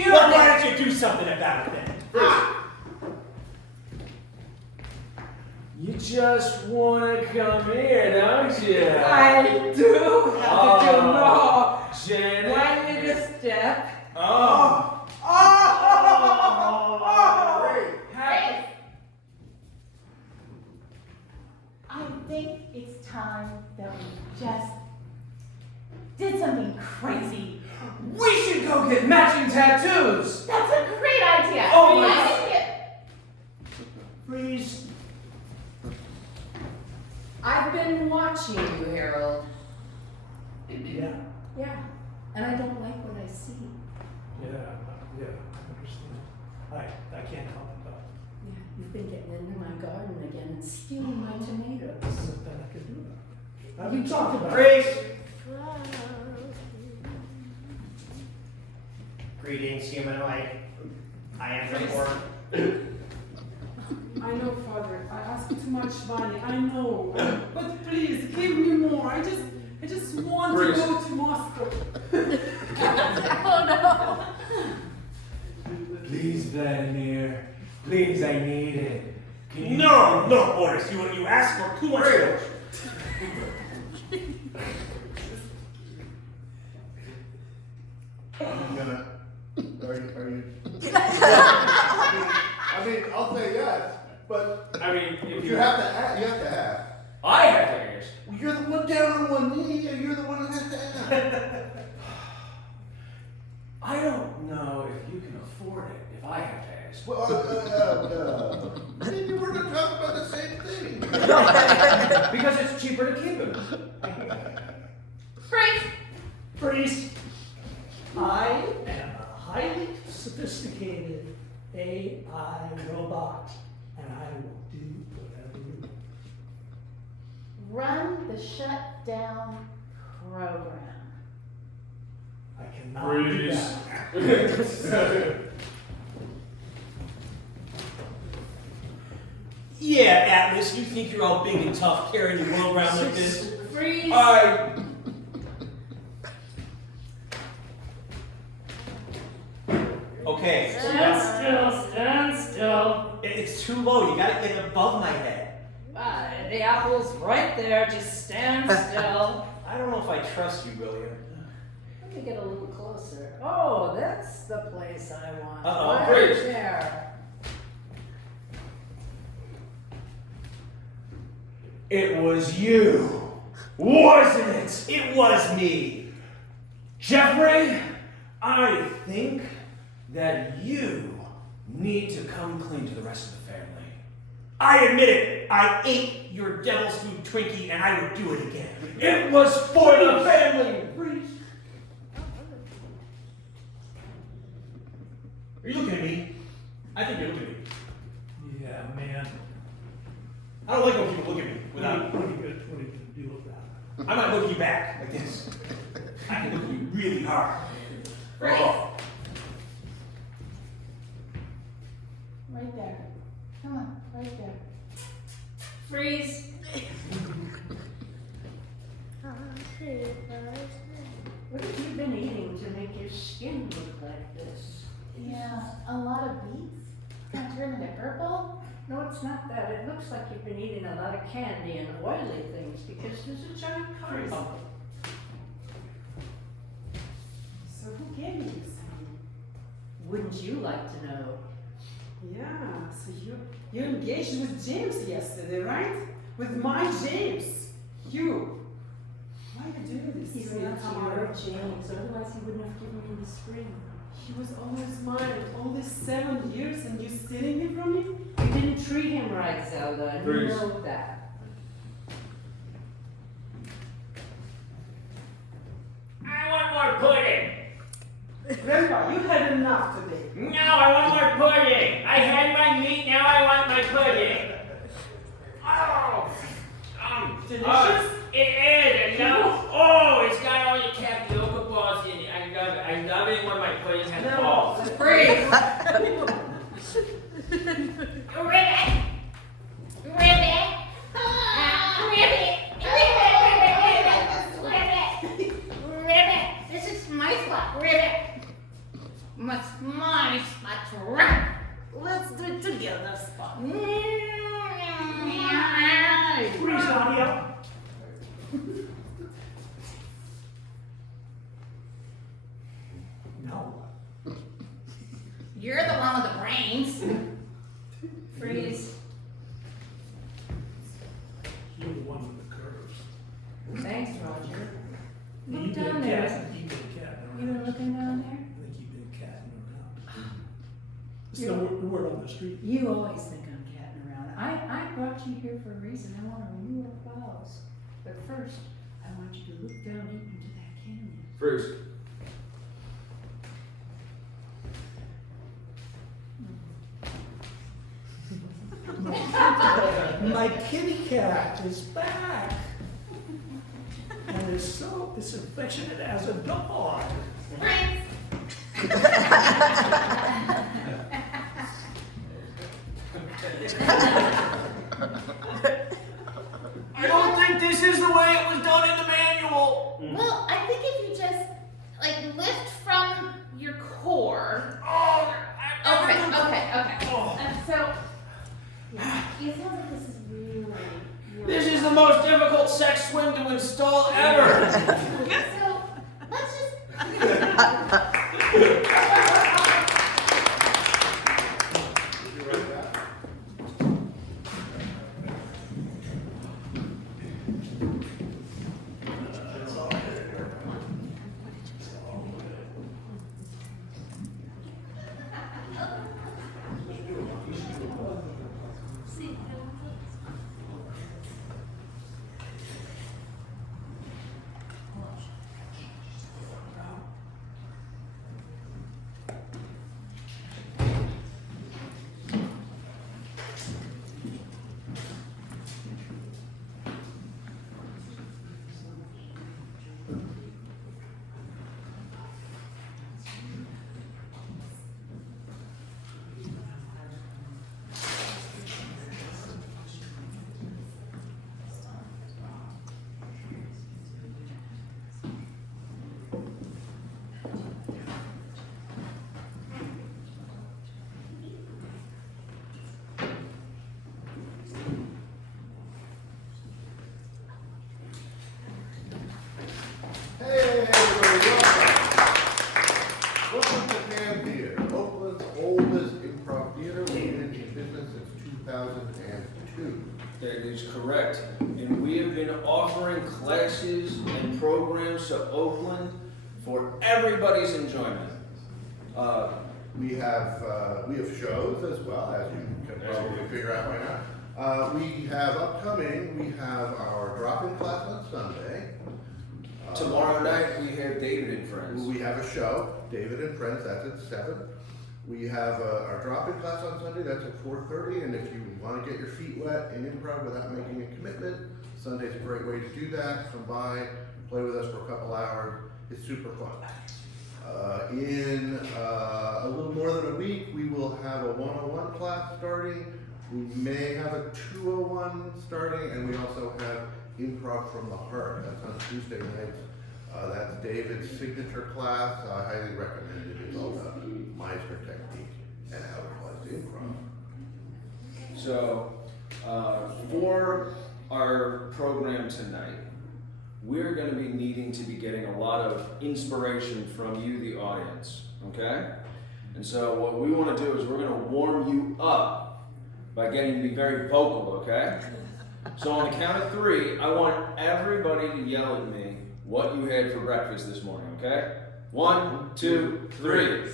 Well, why don't you do something about it then? You just want to come here, don't you? I do have to do more. Janet. One little step. Hey. I think it's time that we just did something crazy. We should go get matching tattoos. That's a great idea. Oh my I God. think Freeze. I've been watching you, Harold. Yeah. Yeah, and I don't like what I see. Yeah, I understand. I can't help it though. Yeah, you've been getting into my garden again and stealing my tomatoes. There's nothing I can do about it. You talked about Freeze! Greetings, humanoid. I am from Oakland. I know, Father, I ask too much money, I know. But please, give me more. I just want to go to Moscow. Oh no. Please, Vladimir. Please, I need it. Can you? No, Boris, you asked for too much. Are you? I mean, I'll say yes, but I mean, if you have to ask. You have to ask. I have to ask. Well, you're the one down on one knee, and you're the one that has to ask. I don't know if you can afford it if I have to ask. Well, maybe we're not talking about the same thing. Because it's cheaper to keep him. Freeze. I am a highly sophisticated AI robot, and I will do whatever you want. Run the shutdown program. I cannot do that. Yeah, Atlas, you think you're all big and tough carrying the world around like this? Freeze! Alright. Okay. Stand still. It's too low. You gotta get above my head. The apple's right there, just stand still. I don't know if I trust you, William. Let me get a little closer. Oh, that's the place I want. Uh-oh, Right freeze. there. It was you, wasn't it? It was me. Jeffrey, I think that you need to come clean to the rest of the family. I admit it. I ate your devil's food Twinkie and I would do it again. It was for the family. Freeze. Are you looking at me? I think you're looking at me. Yeah, man. I don't like when people look at me without. What are you gonna do with that? I might look at you back like this. I can look at you really hard. Freeze. Oh. Right there. Come on, right there. Freeze. What have you been eating to make your skin look like this? Yeah, a lot of beets. Gonna turn into purple. No, it's not that. It looks like you've been eating a lot of candy and oily things because there's a giant carnival. So who gave you this? Wouldn't you like to know? Yeah, so you engaged with James yesterday, right? With my James. You. Why are you doing this? He's to me, not Tamara? your James, otherwise he wouldn't have given you this ring. He was always mine all these 7 years and you're stealing it from me? You didn't treat him right, Zelda, and you Bruce. know that. I want more pudding. Grandpa, you had enough today. No, I want more pudding. I had my meat, now I want my pudding. Oh, Delicious? it is. And now, oh, it's got all the tapioca balls in it. I love it. I love it when my pudding has balls. Freeze! Ribbit! Ribbit! Ribbit! Ribbit! This is my spot. Ribbit! What's my spot, right? Let's do it together, spot. Freeze, Nadia. Now what? You're the one with the brains. Freeze. You're the one with the curves. Thanks, Roger. Look You've been down there. You've been catting You were around. looking down there? I think you've been catting around. It's the word on the street. You always think I'm catting around. I brought you here for a reason. I want to renew our vows. But first, I want you to look down deep into that canyon. Freeze. My kitty cat is back. And is so as affectionate as a dog. I don't think this is the way it was done in the manual. Well, I think if you just like lift from your core. Oh, Okay. Oh. So, yeah, it sounds like this is really. This is the most difficult sex swim to install ever. So, let's just. Hey, everybody, welcome to Pan Theater, Oakland's oldest improv theater. We've been in business since 2002. That is correct. And we have been offering classes and programs to Oakland for everybody's enjoyment. We have shows as well, as you can probably figure out by now. We have upcoming, we have our drop-in class on Sunday. Tomorrow night we have David and Friends. We have a show, David and Friends, that's at 7. We have our drop-in class on Sunday, that's at 4:30, and if you want to get your feet wet in improv without making a commitment, Sunday's a great way to do that. Come by, play with us for a couple hours, it's super fun. In a little more than a week, we will have a 101 class starting. We may have a 201 starting, and we also have Improv from the Heart. That's on Tuesday nights. That's David's signature class. I highly recommend it. It's all about Meister technique and how it applies to improv. So, for our program tonight, we're going to be needing to be getting a lot of inspiration from you, the audience, okay? And so what we want to do is we're going to warm you up by getting you to be very vocal, okay? So on the count of 3, I want everybody to yell at me what you had for breakfast this morning, okay? 1, 2, 3. Good,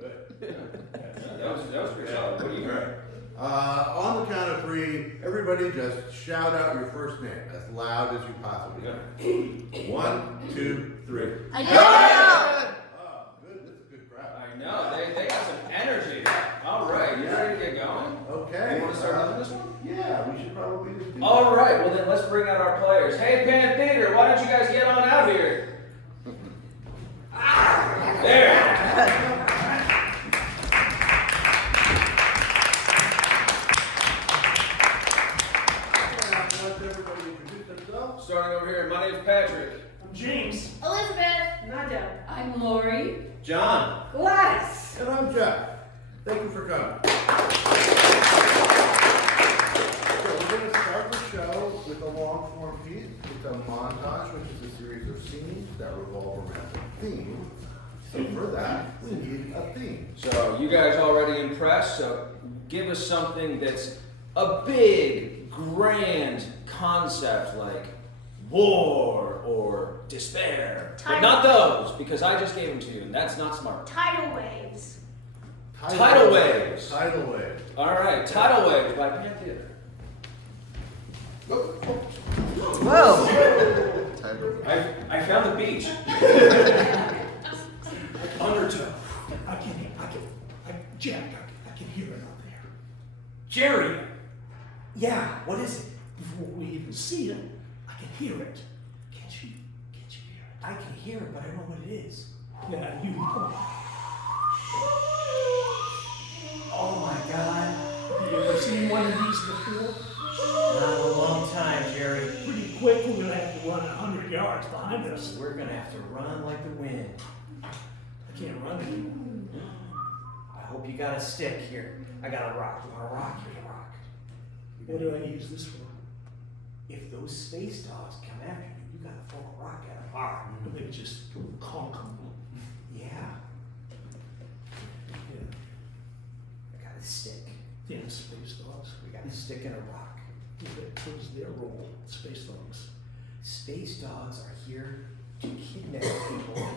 good. That was pretty solid. What do you heard? On the count of 3, everybody just shout out your first name as loud as you possibly can. 1, 2, 3. I know. Oh, good. That's a good crowd. I know, they got some energy. All right, you ready to get going? Okay. You want to start with this one? Yeah, we should probably just do All right, well then let's bring out our players. Hey, Pan Theater, why don't you guys get on out here? There. Let everybody introduce themselves. Starting over here, my name's Patrick. I'm James. Elizabeth. Nadia. I'm John. Gladys. And I'm Jeff. Thank you for coming. So we're going to start the show with a long form piece. It's a montage, which is a series of scenes that revolve around a theme. So for that, we need a theme. So you guys already impressed, so give us something that's a big, grand concept like war or despair. But not those, because I just gave them to you, and that's not smart. Tidal waves. Tidal waves. Tidal waves. All right, Tidal Waves by Pan Theater. Whoa. I found the beach. Undertow. Jack, I can hear it out there. Jerry! Yeah, what is it? Before we even see it, I can hear it. Can't you hear it? I can hear it, but I don't know what it is. Yeah, you know. Oh my god. Have you ever seen one of these before? Not in a long time, Jerry. Pretty quick, we're gonna have to run 100 yards behind us. We're gonna have to run like the wind. I can't run anymore. I hope you got a stick here. I got a rock. You want a rock? Here's a rock. What do I use this for? If those space dogs come after you, you gotta throw a rock at them. But they just conk them. Yeah. Yeah. I got a stick. Yeah, space dogs. We got a stick and a rock. What is their role? Space dogs. Space dogs are here to kidnap people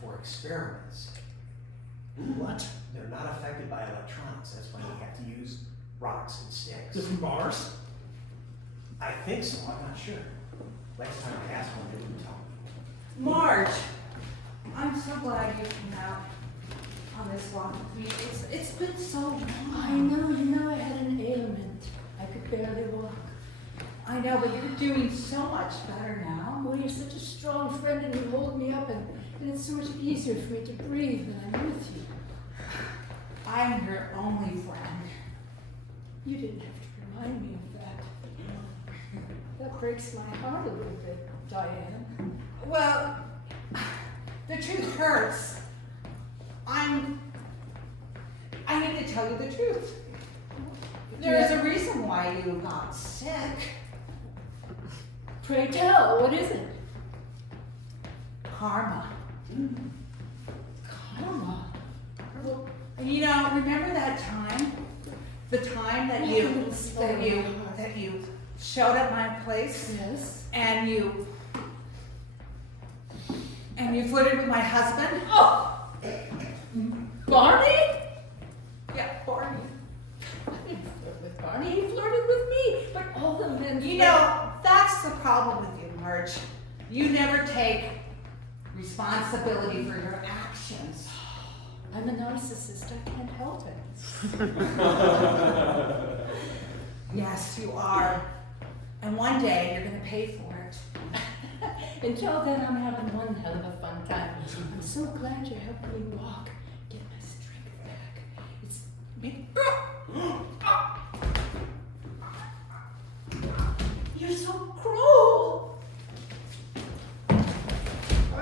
for experiments. What? They're not affected by electronics. That's why you have to use rocks and sticks. They're from Mars? I think so. I'm not sure. Last time I asked one, they didn't tell me. Marge, I'm so glad you came out on this walk with me. It's been so long. I know, I had an ailment. I could barely walk. I know, but you're doing so much better now. Oh, you're such a strong friend and you hold me up and it's so much easier for me to breathe when I'm with you. I'm your only friend. You didn't have to remind me of that. That breaks my heart a little bit, Diane. Well, the truth hurts. I need to tell you the truth. There's a reason why you got sick. Pray tell, what is it? Karma. Karma. Well, You know, remember that time? The time that you showed at my place yes. and you flirted with my husband? Oh! Barney? Yeah, Barney. I didn't flirt with Barney, he flirted with me. But all the men You know, that's the problem with you, Marge. You never take responsibility for your actions. I'm a narcissist, I can't help it. Yes, you are. And one day you're gonna pay for it. Until then, I'm having one hell of a fun time. I'm so glad you're helping me walk. Get my strength back. It's me. You're so cruel. I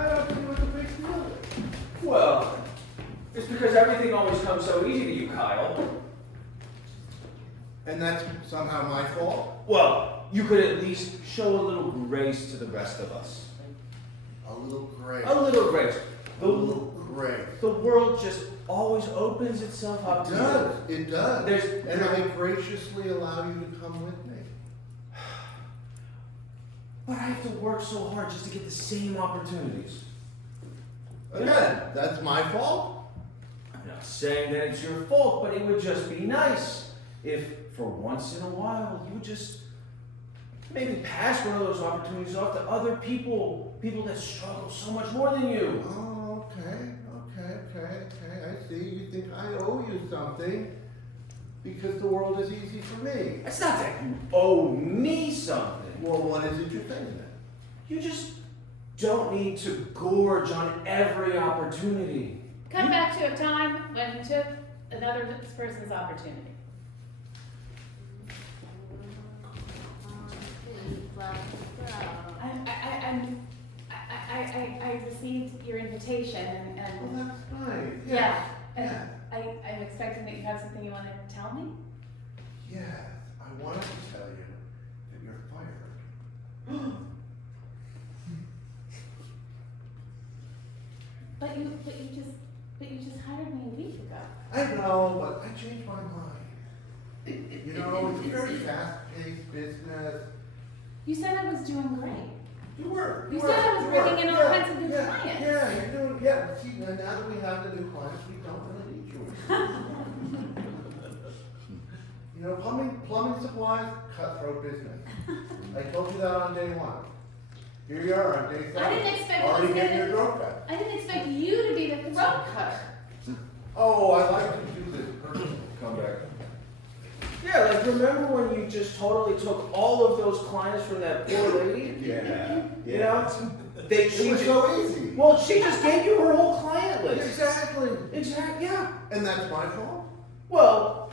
don't see what the big deal is. Well, it's because everything always comes so easy to you, Kyle. And that's somehow my fault? Well, you could at least show a little grace to the rest of us. A little grace. A little grace. A little grace. The world just always opens itself up It to does. you. It does. There's- And I graciously allow you to come with me. But I have to work so hard just to get the same opportunities. Again, that's my fault? I'm not saying that it's your fault, but it would just be nice if, for once in a while, you would just maybe pass one of those opportunities off to other people that struggle so much more than you. Oh, okay. I see. You think I owe you something because the world is easy for me. It's not that you owe me something. Well, what is it you're saying then? You just don't need to gorge on every opportunity. Come back to a time when you took another person's opportunity. I received your invitation and Well, that's nice. yeah. And Yeah. I'm expecting that you have something you want to tell me. Yes, I wanted to tell you that you're fired. But you just hired me a week ago. I know, but I changed my mind. You know, it's a very fast-paced business. You said I was doing great. You were. You said I was bringing in all kinds of new yeah, clients. Yeah, you're doing. Yeah, see, now that we have the new clients, we don't really need you. You know, plumbing supplies, cutthroat business. I told you that on day one. Here you are on day 7. I didn't expect it already was getting gonna- your throat cut. I didn't expect you to be the throat cutter. Oh, I like to do this personal. Come back. Yeah, like remember when you just totally took all of those clients from that poor lady? Yeah. You know? It was so easy. Well, she just gave you her whole client list. Exactly. Exactly, yeah. And that's my fault? Well,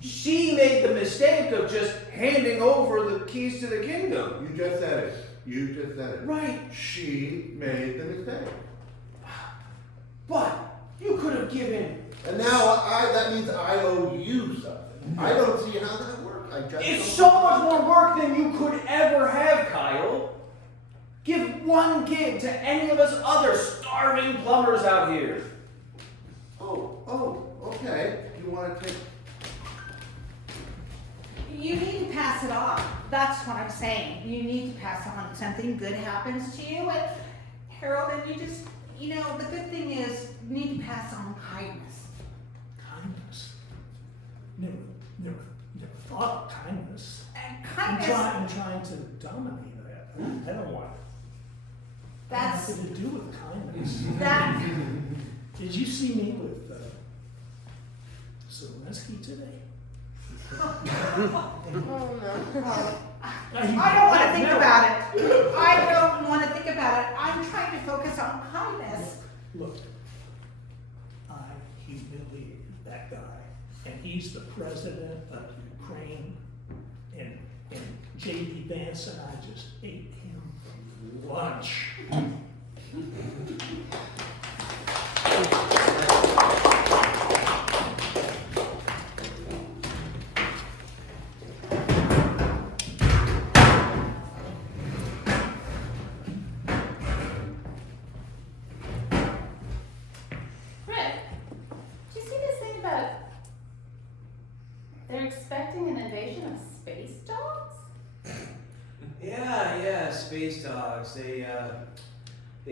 she made the mistake of just handing over the keys to the kingdom. You just said it. You just said it. Right. She made the mistake. But you could have given. And now that means I owe you something. I don't see how that works. I just It's don't so much more work than you could ever have, Kyle. Give one gig to any of us other starving plumbers out here. Oh, okay. You want to take... You need to pass it on. That's what I'm saying. You need to pass on. Something good happens to you, and Harold, and you just, you know, the good thing is you need to pass on kindness. Kindness. Never thought of kindness. And I'm kindness, trying to dominate that. I don't want it. that's, Nothing to do with kindness. that, Did you see me with Zelensky today? I don't want to think about it. I don't want to think about it. I'm trying to focus on kindness. Look, I humiliated that guy, and he's the president of Ukraine, and J.D. Vance and I just ate him for lunch. Rick, did you see this thing about they're expecting an invasion of space dogs? Yeah, space dogs. They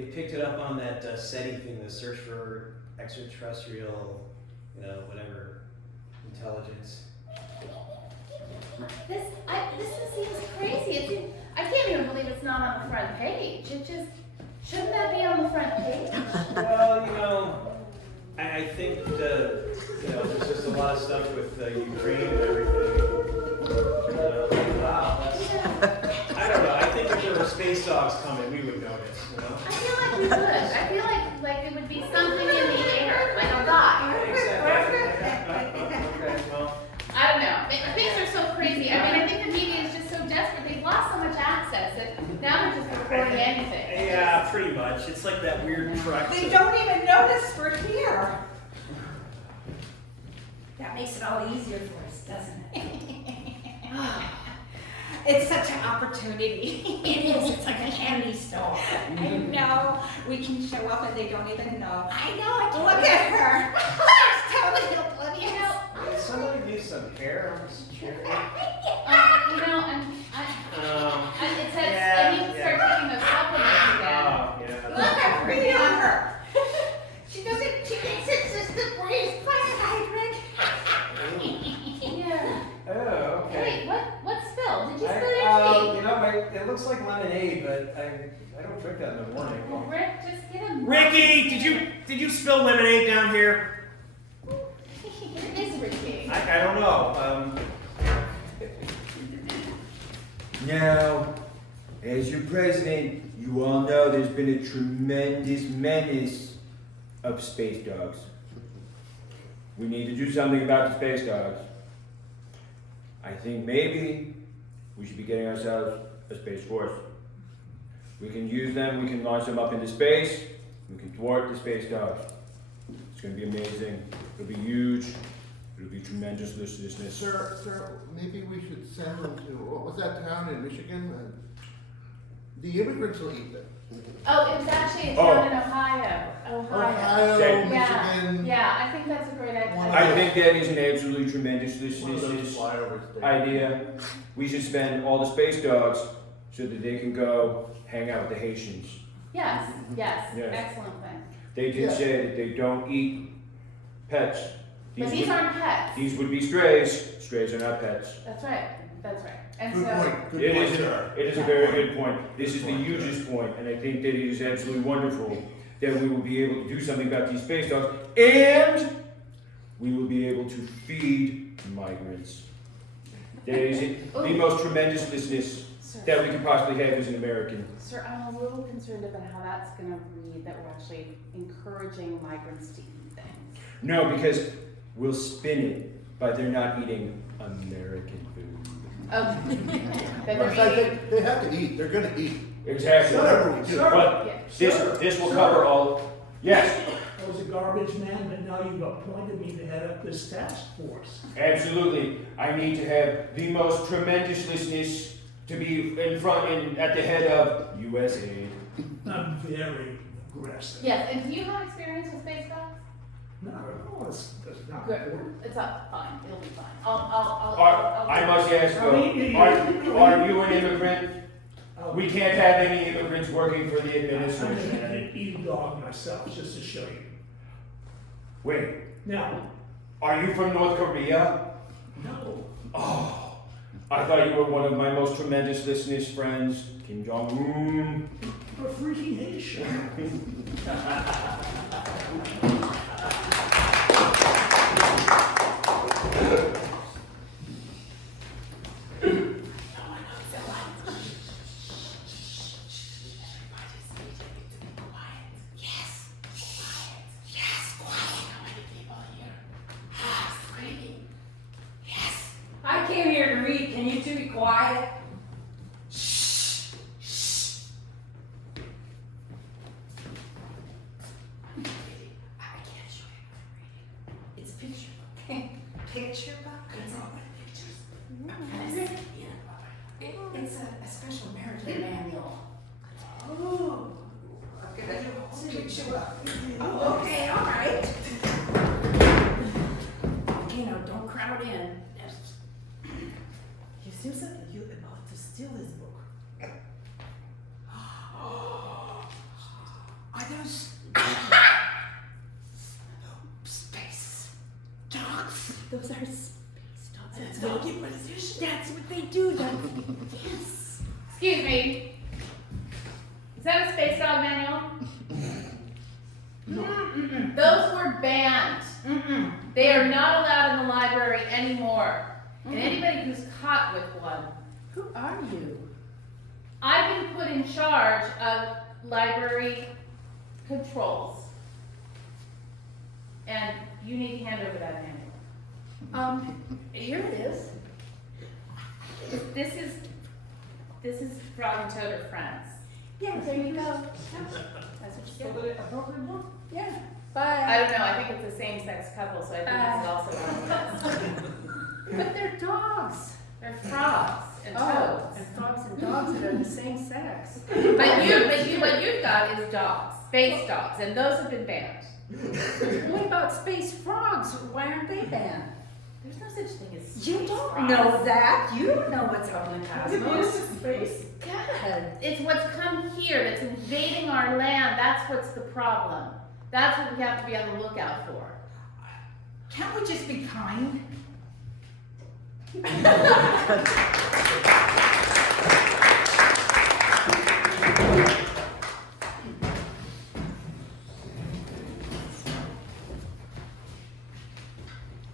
picked it up on that SETI thing, the search for extraterrestrial, whatever, intelligence. This seems crazy. I can't even believe it's not on the front page. Shouldn't that be on the front page? Well, I think there's just a lot of stuff with Ukraine and everything. Wow. I don't know. I think if there were space dogs coming, we would notice. I feel like we would. I feel like it would be something in the air, like a guy. Okay, well. I don't know. Things are so crazy. I mean, I think the media is just so desperate. They've lost so much access that now they're just reporting anything. Yeah, pretty much. It's like that weird truck. They don't even notice we're here. That makes it all easier for us, doesn't it? It's such an opportunity. It is. It's like a candy store. I know. We can show up and they don't even know. I know. Look at her. She's totally oblivious. Can somebody give some hair on this chair? It says I need to start taking those supplements again. Look, I'm pretty on her. She thinks it's just the breeze fire hydrant. Yeah. Oh, okay. Wait, what spilled? Did you spill your tea? It looks like lemonade, but I don't drink that in the morning. Well, Rick, just get him. Ricky, did you spill lemonade down here? Where is Ricky? I don't know. Now, as your president, you all know there's been a tremendous menace of space dogs. We need to do something about the space dogs. I think maybe we should be getting ourselves a space force. We can use them, we can launch them up into space, we can thwart the space dogs. It's gonna be amazing, it'll be huge, it'll be tremendous listenership. Sir, maybe we should send them to, what was that town in Michigan? The immigrants will eat them. Oh, it was actually a town in Ohio. Ohio, Yeah, Michigan. yeah, I think that's a great idea. I think that is an absolutely tremendous One of those listenership flyovers there. idea. We should spend all the space dogs so that they can go hang out with the Haitians. Yes, yes, Yes. excellent plan. They did Yeah. say that they don't eat pets. But these aren't pets. These would be strays. Strays are not pets. That's right, that's right. And Good so, point, It good point, is, sir. it is a very good point. This is the hugest point, and I think that it is absolutely wonderful that we will be able to do something about these space dogs, and we will be able to feed migrants. That is the most tremendous business that we could possibly have as an American. Sir, I'm a little concerned about how that's gonna read, that we're actually encouraging migrants to eat things. No, because we'll spin it, but they're not eating American food. Oh, that But they're eating. they have to eat, they're gonna eat. Exactly. Whatever we do. But Yeah. this will cover all. Yes, I was a garbage man, but now you've appointed me to head up this task force. absolutely. I need to have the most tremendous listeners to be in front and at the head of USA. I'm very aggressive. Yes, and do you have experience with space dogs? Not at all, it's not Good. important. It's up, fine, it'll be fine. I must ask though, are you an immigrant? We can't have any immigrants working for the I'm administration. gonna eat a dog myself, just to show you. Wait, Now, are you from North Korea? no, Oh, I thought you were one of my most tremendous listeners' friends, Kim Jong-un. a freaking Haitian. I came here to read. Can you two be quiet? I can't show you what I'm reading. It's a picture book. Picture book? It's all my pictures. It's a special marital manual. Oh. I'm gonna picture book. Oh, okay, all right. Okay, now don't crowd in. He seems like you're about to steal his book. Are those space dogs? Those are space dogs. That's doggy position. That's what they do. Yes. Excuse me. Is that a space dog manual? Mm-mm. Those were banned. They are not allowed in the library anymore. And anybody who's caught with one, Who are you? I've been put in charge of library controls. And you need to hand over that manual. Here it is. This is Frog and Toad are friends. Yeah, there you go. That's what you So get. the appropriate one? Yeah. I Bye. don't know, I think it's a same-sex couple, so I think this is also one of those. But they're dogs. They're frogs and Oh, toads. and frogs and dogs that are the same sex. But what you've got is dogs, space dogs, and those have been banned. What about space frogs? Why aren't they banned? There's no such thing as space You don't frogs. know that. You don't know what's out in the Is it cosmos. used space? God. It's what's come here that's invading our land. That's what's the problem. That's what we have to be on the lookout for. Can't we just be kind?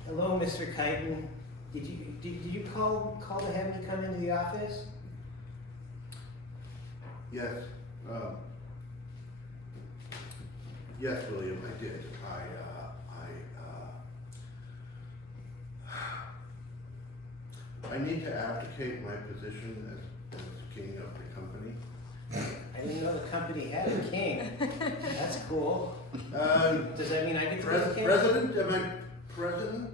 Hello, Mr. Kiten. Did you call to have me come into the office? Yes, yes, William, I did. I need to abdicate my position as king of the company. I I didn't know the company had a king. That's cool. Does that mean I get to be the king? President? Am I president?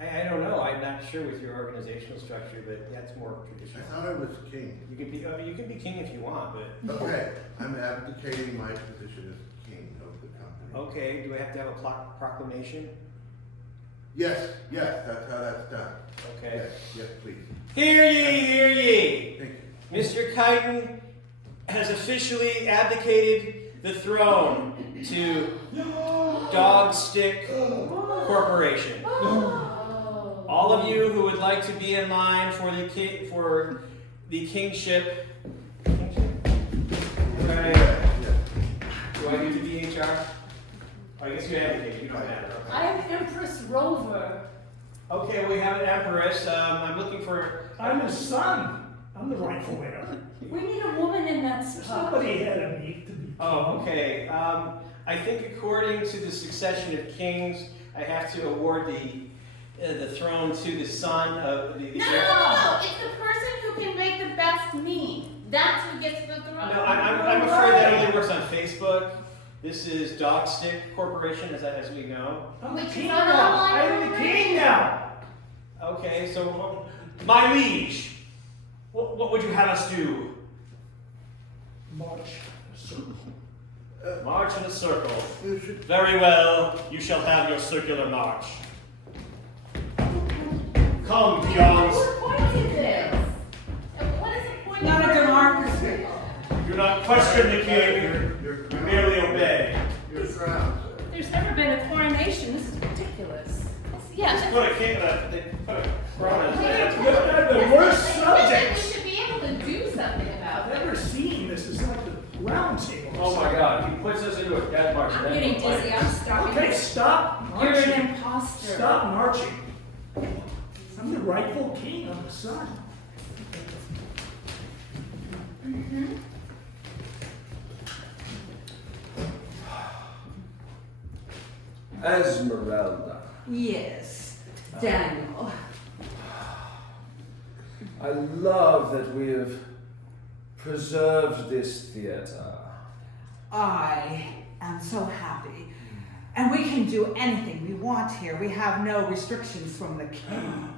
I don't know. I'm not sure with your organizational structure, but that's more traditional. I thought I was king. You can be king if you want, but Okay, I'm abdicating my position as king of the company. okay. Do I have to have a proclamation? Yes, that's how that's done. Okay. Yes, please. Hear ye, hear ye! Thank you. Mr. Chiton has officially abdicated the throne to Dog Stick Corporation. All of you who would like to be in line for the kingship. Right. Do I need to be HR? I guess you abdicated. You don't matter. I'm Empress Rover. Okay, we have an empress. I'm looking for. I'm his son. I'm the rightful heir. We need a woman in that spot. Somebody had a need to be. Oh, okay. I think according to the succession of kings, I have to award the throne to the son of the. No. It's the person who can make the best meme. That's who gets the throne. No, I'm afraid that only works on Facebook. This is Dog Stick Corporation, as we know. I'm the Which king is now. an online I'm the king now. Okay, so My liege, what would you have us do? March. Circle. March in a circle. You should- Very well, you shall have your circular march. Come, peons. Who appointed this? And what is appointed? Not a democracy. Do not question the king, You're you merely obey. You're crowned, sir. There's never been a coronation. This is ridiculous. Yeah. Put a king, they put a crown on his head. That's the worst I feel like subject. we should be able to do something about I've it. never seen this. It's like the round table. Oh my God, he puts us into a death march. I'm getting dizzy. I'm stopping. Okay, stop You're marching. an imposter. Stop marching. I'm the rightful king. I'm the son. Esmeralda, Yes, Daniel. I love that we have preserved this theater. I am so happy. And we can do anything we want here. We have no restrictions from the king.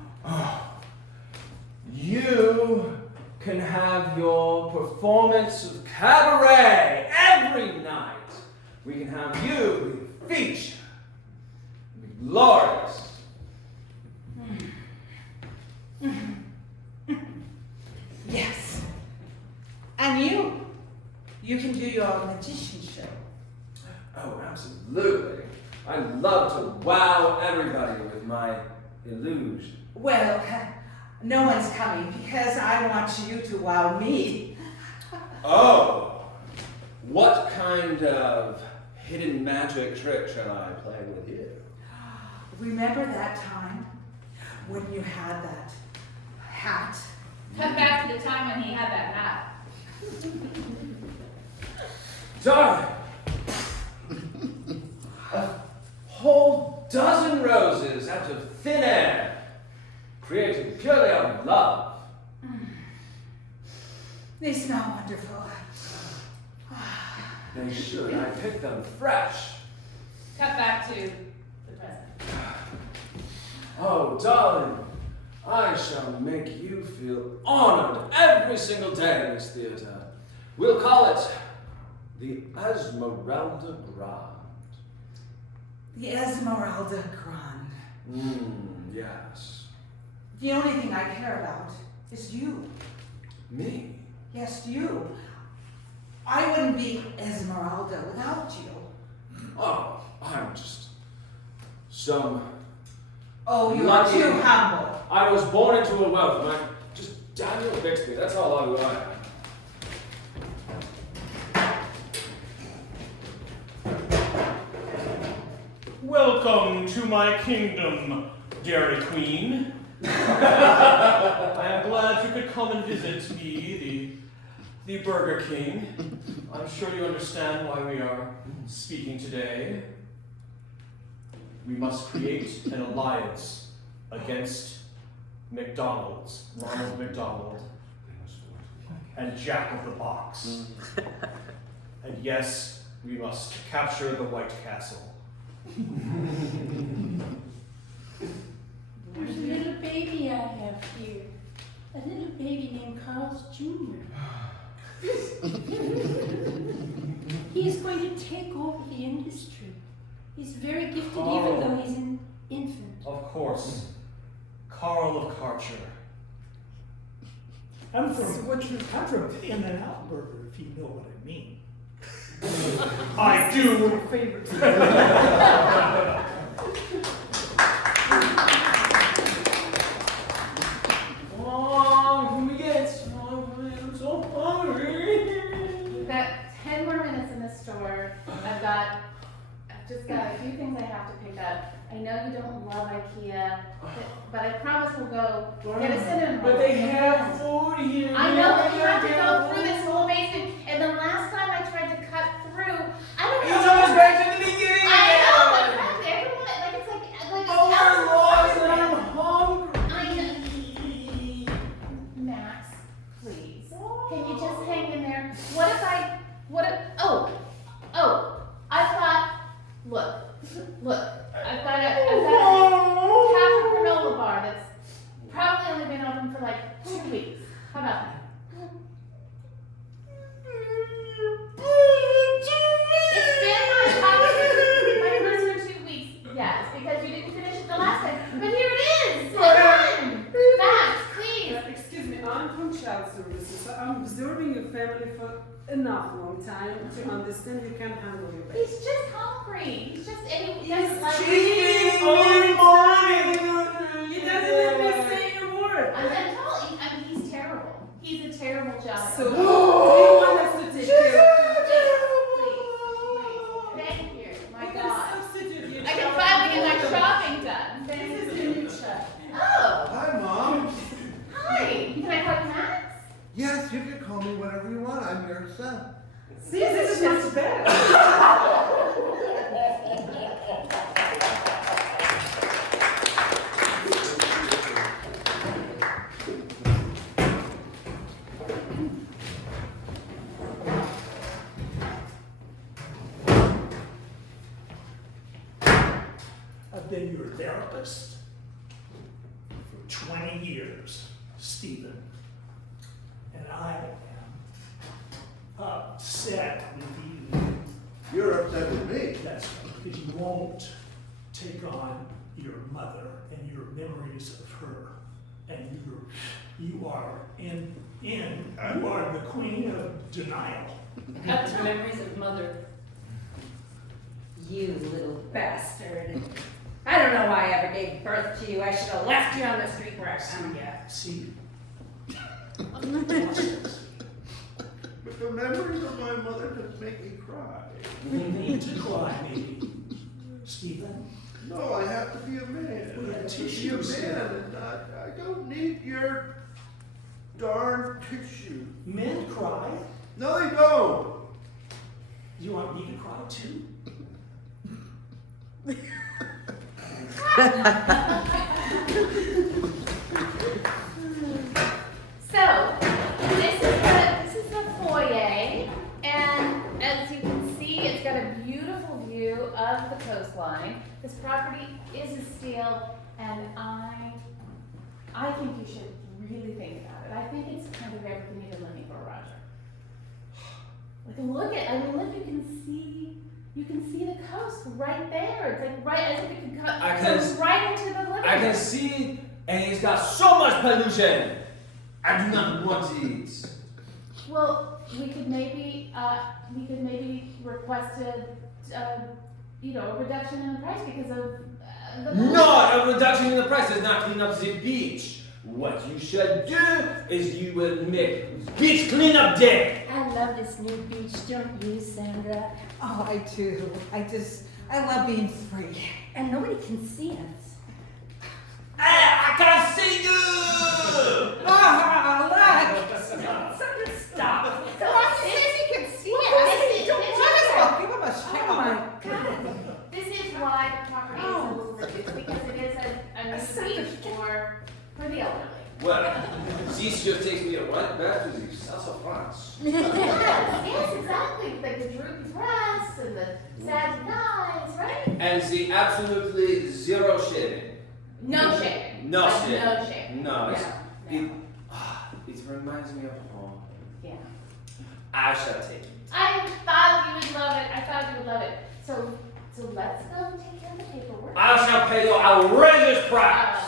You can have your performance of cabaret every night. We can have you feature. Glorious. Yes. And you can do your magician show. Oh, absolutely. I love to wow everybody with my illusion. Well, no one's coming because I want you to wow me. Oh, what kind of hidden magic trick shall I play with you? Remember that time when you had that hat? Cut back to the time when he had that hat. Darling, a whole dozen roses out of thin air, created purely out of love. They smell wonderful. They should. I picked them fresh. Cut back to the present. Oh, darling, I shall make you feel honored every single day in this theater. We'll call it the Esmeralda Grand. The Esmeralda Grand. Yes. The only thing I care about is you. Me? Yes, you. I wouldn't be Esmeralda without you. Oh, I'm just some... Oh, you lucky- are too humble. I was born into a wealth, and I'm just Daniel Bixby. That's all I am. Welcome to my kingdom, Dairy Queen. I am glad you could come and visit me, the Burger King. I'm sure you understand why we are speaking today. We must create an alliance against McDonald's, Ronald McDonald, and Jack of the Box. And yes, we must capture the White Castle. There's a little baby I have here. A little baby named Carl's Jr. He is going to take over the industry. He's very gifted Carl. even though he's an infant. Of course, Carl of Karcher. I'm from In-N-Out Burger, if you know what I mean. I do. Favorite. I'm so hungry. We've got 10 more minutes in the store. I've just got a few things I have to pick up. I know you don't love IKEA, but I promise we'll go get a cinnamon roll. But they have food here. I know, but you have to go through this whole basement. And the last time I tried to cut through, I don't You know. took us back to the beginning. I know, but frankly, everyone, like it's like Oh, we're lost and I'm hungry. Max, please. Can you just hang in there? I've got a half a granola bar that's probably only been open for like 2 weeks. How about that? It's been my first for 2 weeks. Yes, because you didn't finish it the last time. But here it is. Again. Max, please. Excuse me, I'm from child services. So I'm observing your family for enough long time to understand you can handle your baby. He's just hungry. He's just, and he doesn't like cheating all morning. He doesn't let me say a word. He's terrible. He's a terrible child. So, do you want us to take care of Please. Thank you. My We God. can substitute you. I can finally get my shopping done. This is your new child. Oh, Hi, Mom. hi. Can I call you Max? Yes, you can call me whatever you want. I'm your son. See, this is much better. I've been your therapist for 20 years, Stephen. And I am upset with you. You're upset with me. That's right, because you won't take on your mother and your memories of her. And you are the queen of denial. Cut to memories of mother. You little bastard. I don't know why I ever gave birth to you. I should have left you on the street where I found you. See? But the memories of my mother just make me cry. We need to cry, maybe. Stephen? No, I have to be a man. We have I have to tissues be a man here. and not, I don't need your darn tissue. Men cry. No, they don't. You want me to cry too? So, this is the foyer, and as you can see, it's got a beautiful view of the coastline. This property is a steal, and I think you should really think about it. I think it's kind of everything you've been looking for, Roger. Look, you can see the coast right there. It's like right as if it could cut right into the living I can room. see, and it's got so much pollution. I do not want it. Well, we could maybe request a reduction in the price because of the. No, a reduction in the price does not clean up the beach. What you should do is you will make beach cleanup day. I love this new beach, don't you, Sandra? Oh, I do. I love being free. And nobody can see us. I can see you. Oh, look! Sandra, stop. Well, he says he can see Well, us. this is- Don't this might is- as well give him a shot. Oh my God. This is why the property is a little reduced because it is a new beach for the elderly. Well, this just takes me right back to the south of France. Yes, exactly. Like the droopy breasts and the sad eyes, right? And the absolutely zero shaving. No shaving. No Like, shaving. No shaving. No, it's, No. it reminds me of home. Yeah. I shall take it. I thought you would love it. I thought you would love it. So let's go take care of the paperwork. I shall pay you outrageous price.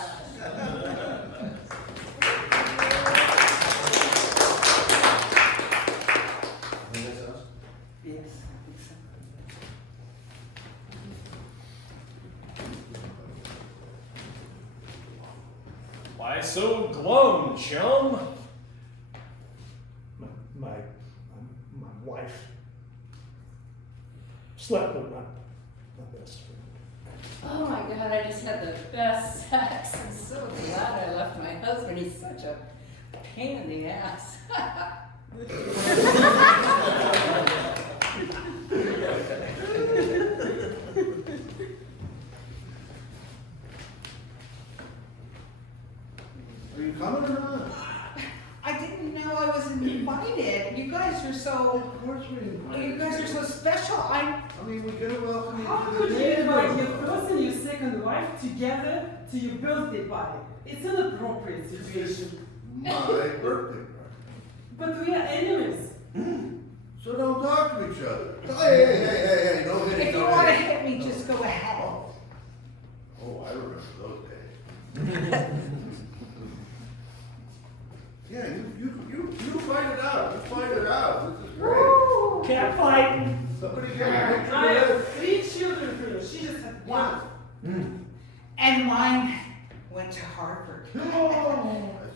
Yes, I think so. Why so glum, chum? My wife slept with my best friend. Oh my God, I just had the best sex. I'm so glad I left my husband. He's such a pain in the ass. Are you coming or not? I didn't know I was invited. You guys are so. Of course we invite You guys are so special. I mean, we gotta welcome you How to could the you invite your neighborhood. first and your second wife together to your birthday party? It's an appropriate situation. My birthday party. But we are enemies. So don't talk to each other. Hey, no hitting, If you no want to hitting. hit me, just go ahead. Oh, I remember those days. Yeah, you fight it out. You fight it out. This is great. Cat fighting. Somebody get a picture I have of 3 children for you. She just had one. And mine went to Harvard. this.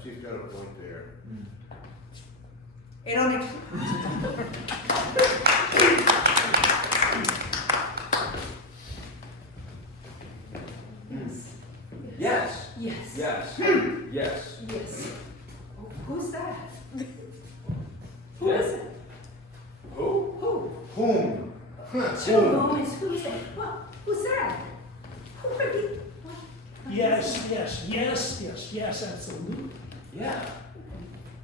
She's got a point there. It only. Yes. Yes. Yes. Yes. Yes. Who's that? Who is it? Who? Who? Whom? Two boys. Who's that? What? Who's that? Who are you? Yes, absolutely. Yeah.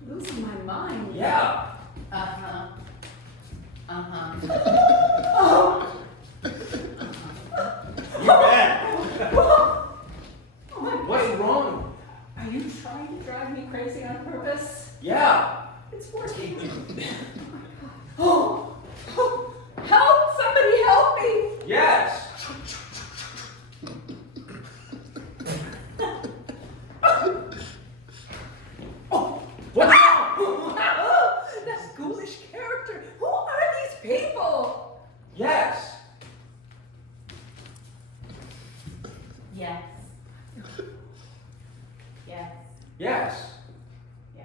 Losing my mind. Yeah. Uh-huh. Uh-huh. You bet. Oh my What's wrong? Are you trying to drive me crazy on purpose? Yeah. It's working. Oh! Help! Somebody help me! Yes. What's wrong? That ghoulish character. Who are these people? Yes. Yes. Yes. Yes. Yes.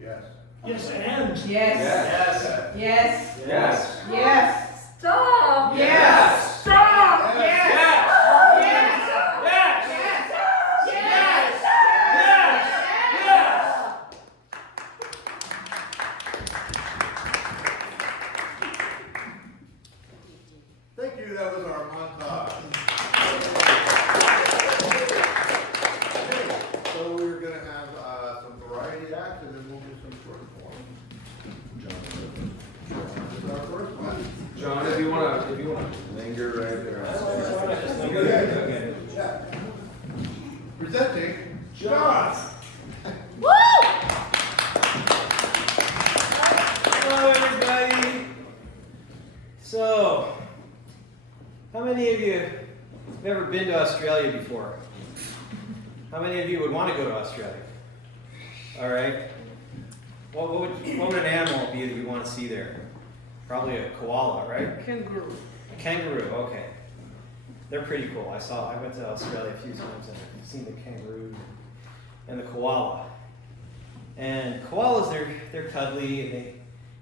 Yes. Yes, and. Yes. Yes. Yes. Yes. Yes. Stop! Yes. Stop. Yes. Yes. Yes. Yes. Yes. Thank you, that was our montage. Okay, so we're gonna have some variety acts and then we'll do some short form. John is our first one. John, if you wanna linger right there. Okay. Yeah. Presenting John. Woo! Hello, everybody. So, how many of you have ever been to Australia before? How many of you would want to go to Australia? All right. What would an animal be that you want to see there? Probably a koala, right? Kangaroo. A kangaroo. Okay. They're pretty cool. I went to Australia a few times and I've seen the kangaroo and the koala. And koalas, they're cuddly and they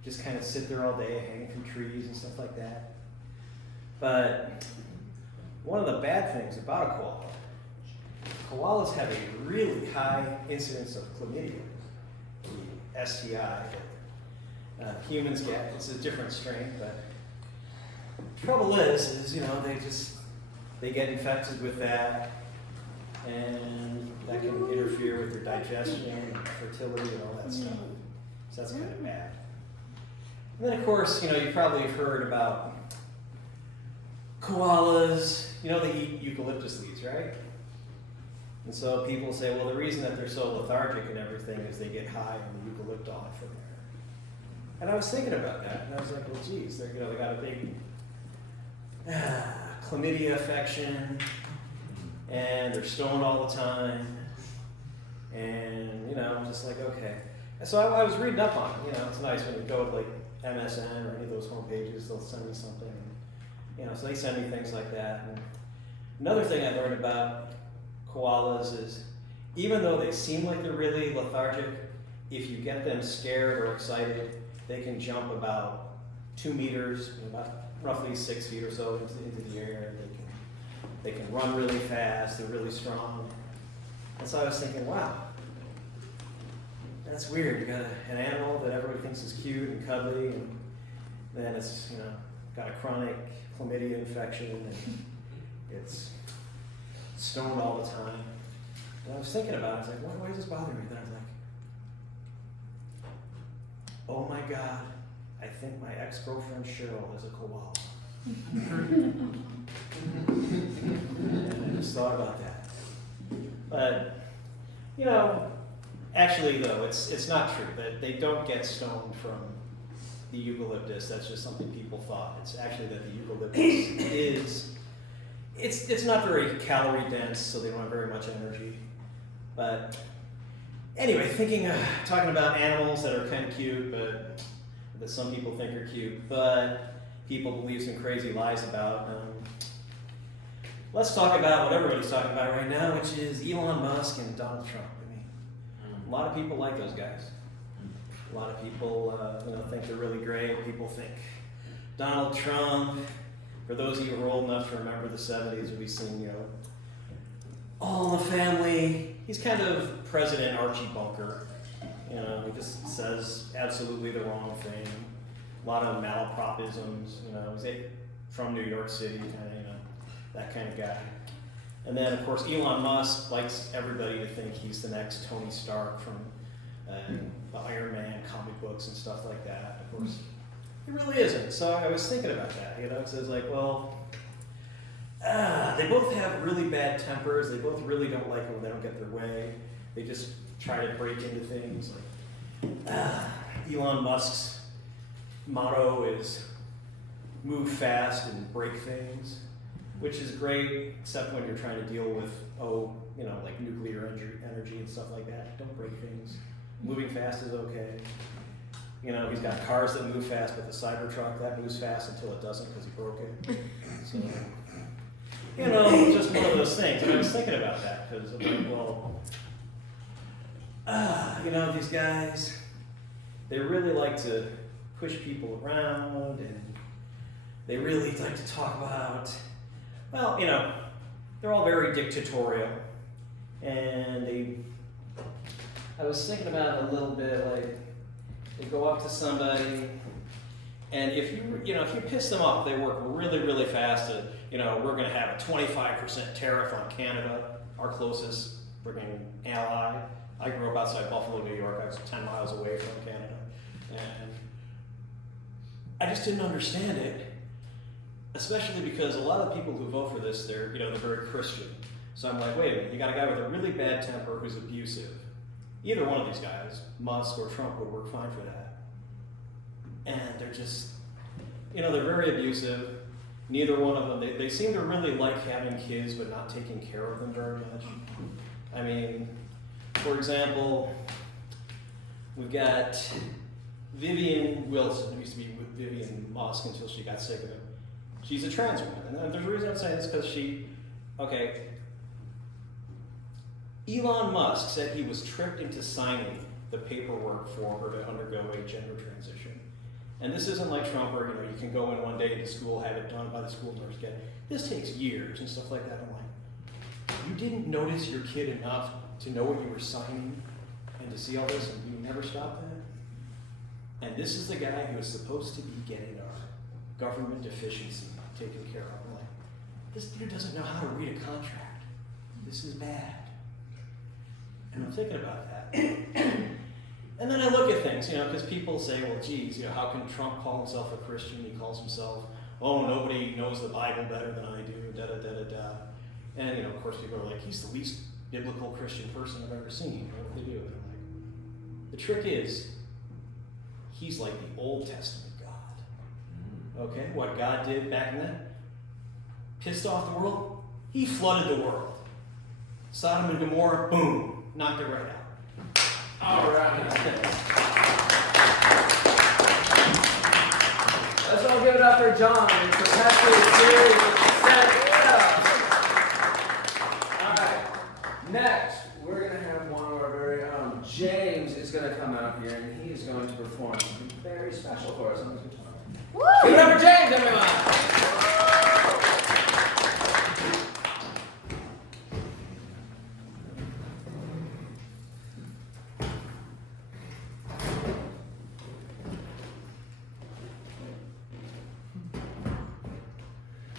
just kind of sit there all day hanging from trees and stuff like that. But one of the bad things about a koalas have a really high incidence of chlamydia, the STI that humans get. It's a different strain, but the trouble is they get infected with that, and that can interfere with your digestion, fertility, and all that stuff. So that's kind of bad. And then, of course, you probably have heard about koalas. They eat eucalyptus leaves, right? And so people say, well, the reason that they're so lethargic and everything is they get high on the eucalypti from there. And I was thinking about that, and I was like, well, geez, they got a big chlamydia infection, and they're stoned all the time, and I'm just like, okay. And so I was reading up on it. It's nice when you go to like MSN or any of those home pages, they'll send me something, and so they send me things like that. And another thing I learned about koalas is, even though they seem like they're really lethargic, if you get them scared or excited, they can jump about 2 meters, about roughly 6 feet or so into the air. They can run really fast. They're really strong. And so I was thinking, wow, that's weird. You got an animal that everybody thinks is cute and cuddly, and then it's got a chronic chlamydia infection, and it's stoned all the time. And I was thinking about it. I was like, why does this bother me? Then I was like, oh my God, I think my ex-girlfriend Cheryl is a koala. And I just thought about that. But, actually though, it's not true. That they don't get stoned from the eucalyptus. That's just something people thought. It's actually that the eucalyptus it's not very calorie dense, so they don't have very much energy. But anyway, talking about animals that are kind of cute, but that some people think are cute, but people believe some crazy lies about. Let's talk about what everybody's talking about right now, which is Elon Musk and Donald Trump. A lot of people like those guys. A lot of people, think they're really great. People think Donald Trump. For those of you who are old enough to remember the 70s, we've seen, All in the Family. He's kind of President Archie Bunker. He just says absolutely the wrong thing. A lot of malapropisms. He's from New York City, that kind of guy. And then, of course, Elon Musk likes everybody to think he's the next Tony Stark from the Iron Man comic books and stuff like that. Of course, he really isn't. So I was thinking about that. So it's like, well, they both have really bad tempers. They both really don't like it when they don't get their way. They just try to break into things. Elon Musk's motto is move fast and break things, which is great, except when you're trying to deal with, like nuclear energy and stuff like that. Don't break things. Moving fast is okay. He's got cars that move fast, but the Cybertruck, that moves fast until it doesn't because he broke it. So, just one of those things. And I was thinking about that because I'm like, well, these guys, they really like to push people around, and they really like to talk about, they're all very dictatorial. And I was thinking about it a little bit, like, they go up to somebody, and if you piss them off, they work really, really fast to, we're going to have a 25% tariff on Canada, our closest freaking ally. I grew up outside Buffalo, New York. I was 10 miles away from Canada. And I just didn't understand it, especially because a lot of people who vote for this, they're very Christian. So I'm like, wait a minute, you got a guy with a really bad temper who's abusive. Either one of these guys, Musk or Trump, would work fine for that. And they're just, they're very abusive. Neither one of them, they seem to really like having kids but not taking care of them very much. I mean, for example, we've got Vivian Wilson, who used to be with Vivian Musk until she got sick of him. She's a trans woman. And there's a reason I'm saying this, because Elon Musk said he was tricked into signing the paperwork for her to undergo a gender transition. And this isn't like Trump where, you can go in one day into school, have it done by the school nurse, this takes years and stuff like that. I'm like, you didn't notice your kid enough to know what you were signing and to see all this, and you never stopped that? And this is the guy who is supposed to be getting our government deficiency taken care of. I'm like, this dude doesn't know how to read a contract. this is bad. And I'm thinking about that. And then I look at things, because people say, well, geez, how can Trump call himself a Christian? He calls himself, oh, nobody knows the Bible better than I do, da-da-da-da-da. And, of course, people are like, he's the least biblical Christian person I've ever seen. What do they do? And I'm like, the trick is, he's like the Old Testament God. Okay? What God did back then? Pissed off the world? He flooded the world. Sodom and Gomorrah, boom, knocked it right out. All right. Let's all give it up for John. It's the Perpetual series of set it up. All right. Next, we're going to have one of our very own. James is going to come out here and he is going to perform something very special for us on this guitar. Woo! Give it up for James, everyone.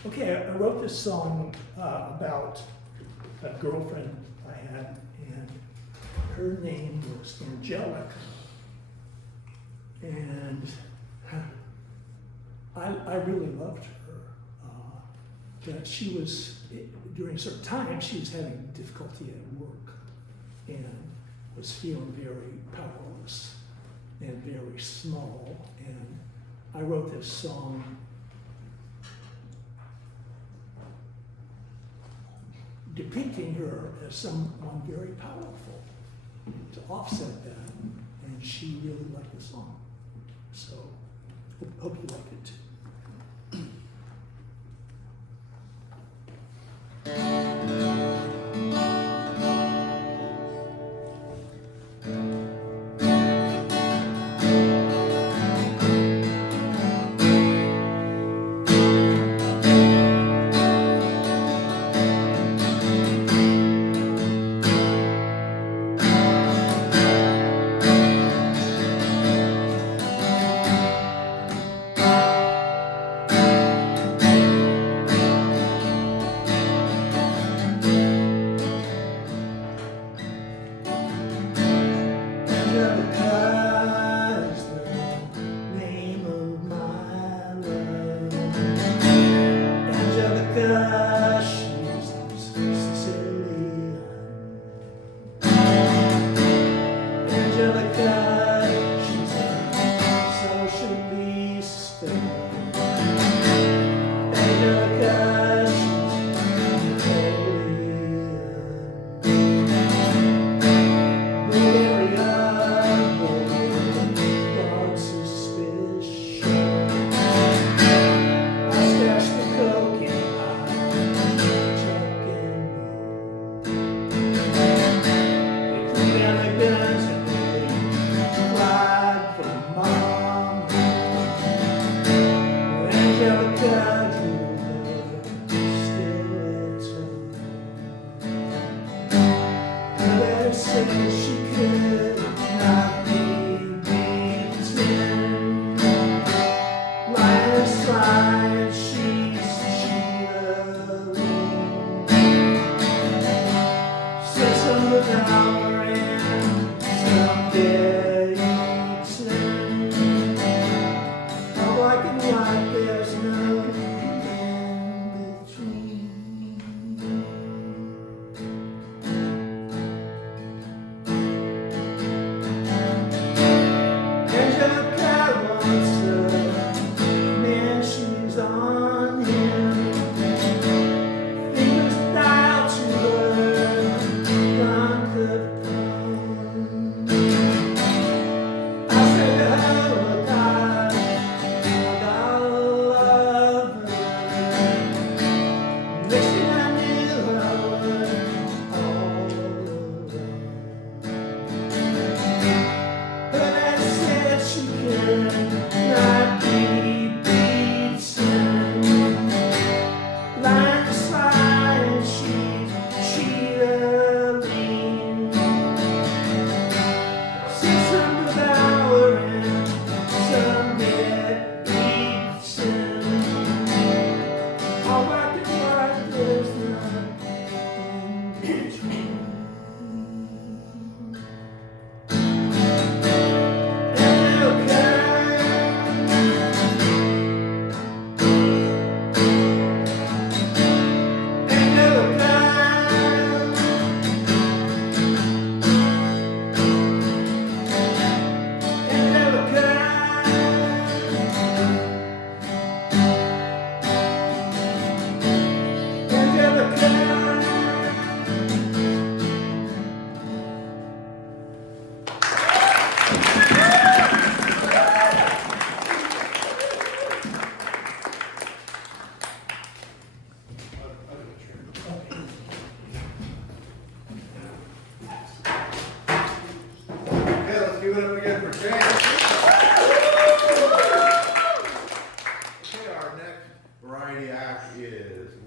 Okay, I wrote this song about a girlfriend I had, and her name was Angelica. And I really loved her. But she was, during a certain time, she was having difficulty at work and was feeling very powerless and very small. And I wrote this song depicting her as someone very powerful to offset that, and she really liked the song. So, hope you like it too.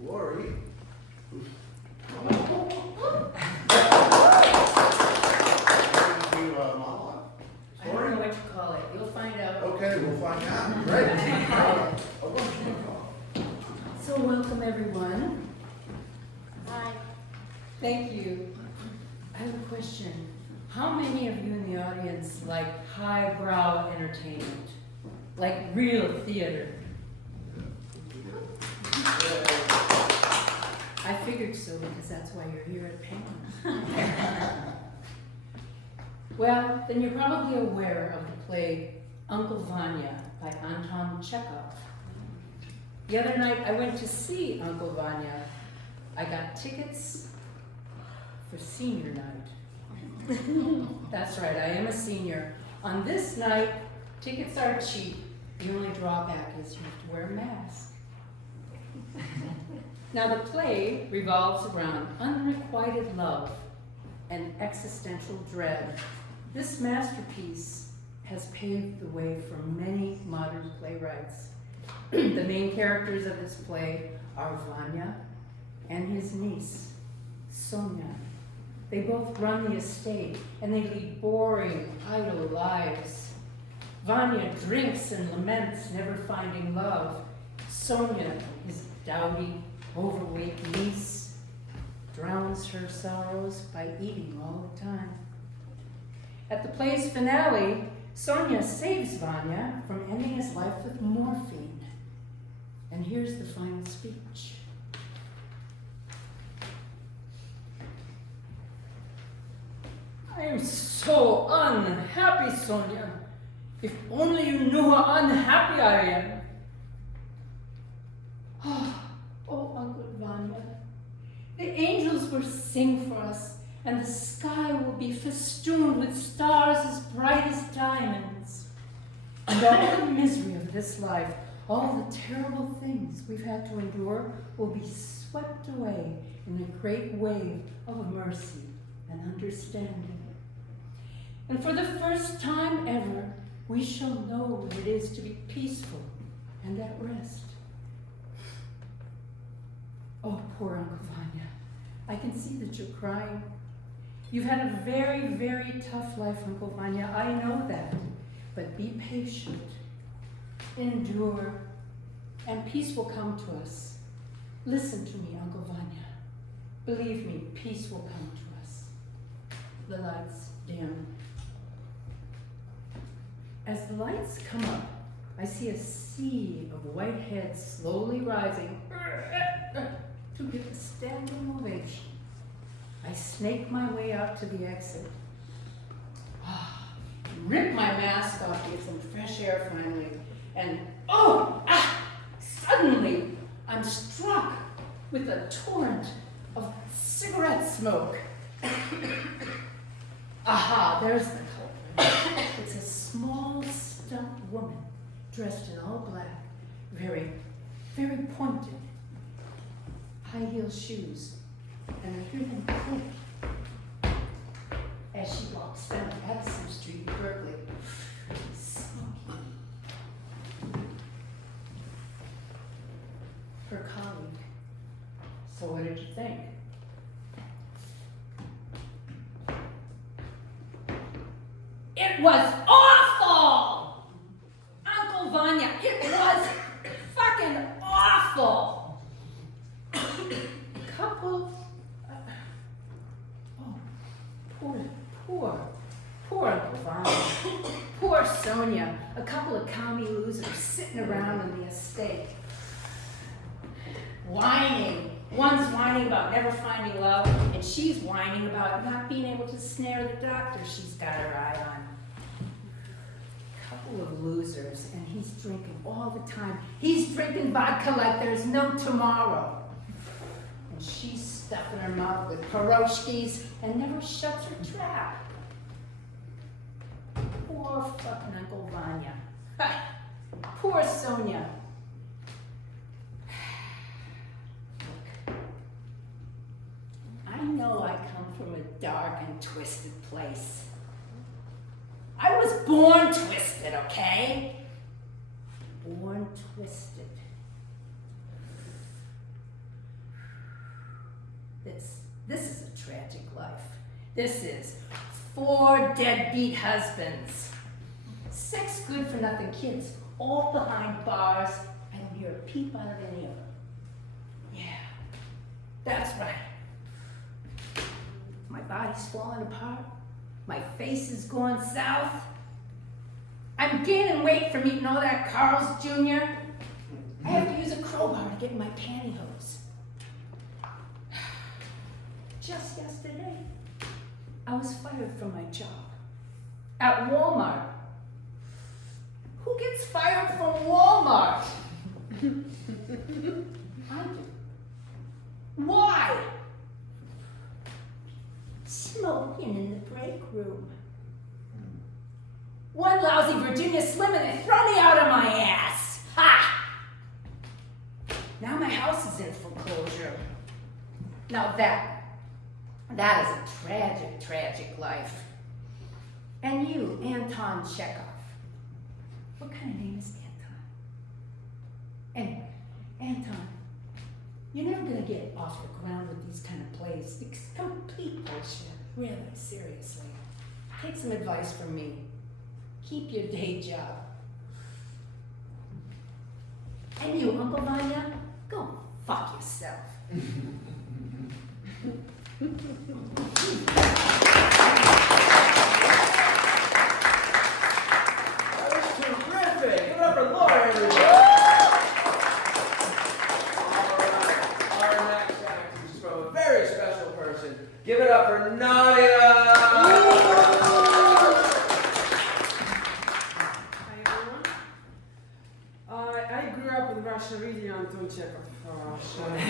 Lori. Monologue? I don't know what you call it. You'll find out. Okay, we'll find out. Great. So welcome everyone. Hi. Thank you. I have a question. How many of you in the audience like highbrow entertainment? Like real theater? I figured so because that's why you're here at Penguin. Well, then you're probably aware of the play Uncle Vanya by Anton Chekhov. The other night I went to see Uncle Vanya. I got tickets for senior night. That's right, I am a senior. On this night, tickets are cheap. The only drawback is you have to wear a mask. Now the play revolves around unrequited love and existential dread. This masterpiece has paved the way for many modern playwrights. The main characters of this play are Vanya and his niece, Sonia. They both run the estate and they lead boring, idle lives. Vanya drinks and laments, never finding love. Sonia, his dowdy, overweight niece, drowns her sorrows by eating all the time. At the play's finale, Sonia saves Vanya from ending his life with morphine. And here's the final speech. I am so unhappy, Sonia. If only you knew how unhappy I am. Oh, Uncle Vanya, the angels will sing for us, and the sky will be festooned with stars as bright as diamonds. And all the misery of this life, all the terrible things we've had to endure, will be swept away in a great wave of mercy and understanding. And for the first time ever, we shall know what it is to be peaceful and at rest. Oh, poor Uncle Vanya. I can see that you're crying. You've had a very, very tough life, Uncle Vanya. I know that. But be patient. Endure. And peace will come to us. Listen to me, Uncle Vanya. Believe me, peace will come to us. The lights dim. As the lights come up, I see a sea of white heads slowly rising to give a standing ovation. I snake my way out to the exit. Rip my mask off to get some fresh air finally, and suddenly I'm struck with a torrent of cigarette smoke. Aha, there's the culprit. It's a small, stout woman dressed in all black, very, very pointed, high-heel shoes, and I hear them click as she walks down Addison Street in Berkeley. Smoking. Her colleague. So what did you think? It was awful! Uncle Vanya, it was fucking awful! Couple, poor Uncle Vanya. Poor Sonia, a couple of commie losers sitting around on the estate. Whining. One's whining about never finding love, and she's whining about not being able to snare the doctor she's got her eye on. Couple of losers, and he's drinking all the time. He's drinking vodka like there's no tomorrow. And she's stuffing her mouth with pierogies and never shuts her trap. Poor fucking Uncle Vanya. Poor Sonia. I know I come from a dark and twisted place. I was born twisted, okay? Born twisted. This is a tragic life. This is 4 deadbeat husbands, 6 good-for-nothing kids, all behind bars. I don't hear a peep out of any of them. Yeah, that's right. My body's falling apart. My face is going south. I'm gaining weight from eating all that Carl's Jr. I have to use a crowbar to get in my pantyhose. Just yesterday, I was fired from my job at Walmart. Who gets fired from Walmart? I do. Why? Smoking in the break room. One lousy Virginia Slim and they throw me out of my ass. Ha! Now my house is in foreclosure. Now that is a tragic, tragic life. And you, Anton Chekhov. What kind of name is Anton? Anyway, Anton, you're never gonna get off the ground with these kind of plays. It's complete bullshit. Really, seriously. Take some advice from me. Keep your day job. And you, Uncle Vanya, go fuck yourself. That was terrific. Give it up for Laura, everybody. All right. Our next act is from a very special person. Give it up for Nadia. Hi everyone. I grew up in Russia reading Anton Chekhov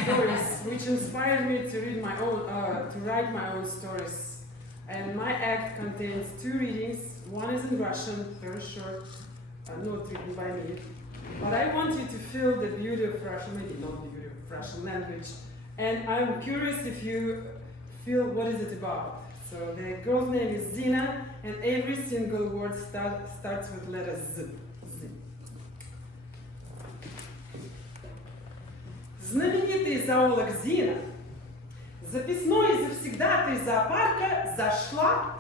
stories, which inspired me to read my own, to write my own stories. And my act contains 2 readings. One is in Russian, very short, not written by me. But I want you to feel the beauty of Russian, maybe not the beauty of Russian language. And I'm curious if you feel what is it about. So the girl's name is Zina, and every single word starts with letter Z. Z. Знаменитый зоолог Зина, записной завсегдатай зоопарка, зашла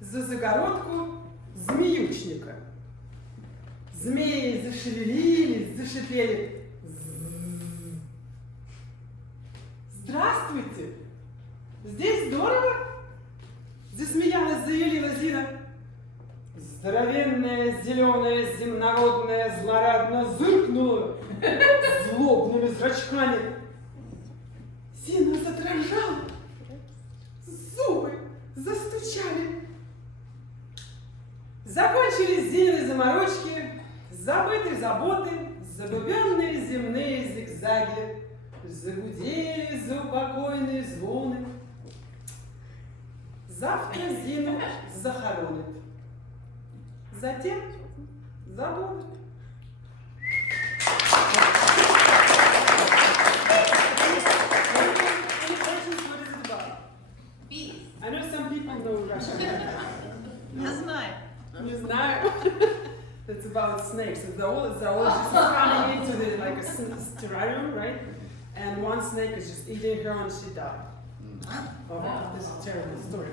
за загородку змеючника. Змеи зашевелились, зашипели. Здравствуйте! Здесь здорово? Засмеялась, заявила Зина. Здоровенная, зеленая, земноводная, злорадно зыркнула злобными зрачками. Зина задрожала, зубы застучали. Закончились Зинины заморочки, забыты заботы, забубенные земные зигзаги, загудели заупокойные звоны. Завтра Зину захоронят, затем забудут. I know some people know Russian. Не знаю. Не знаю. It's about snakes. The zoologist is coming into the, like a terrarium, right? And one snake is just eating her and she died. Oh, this is a terrible story.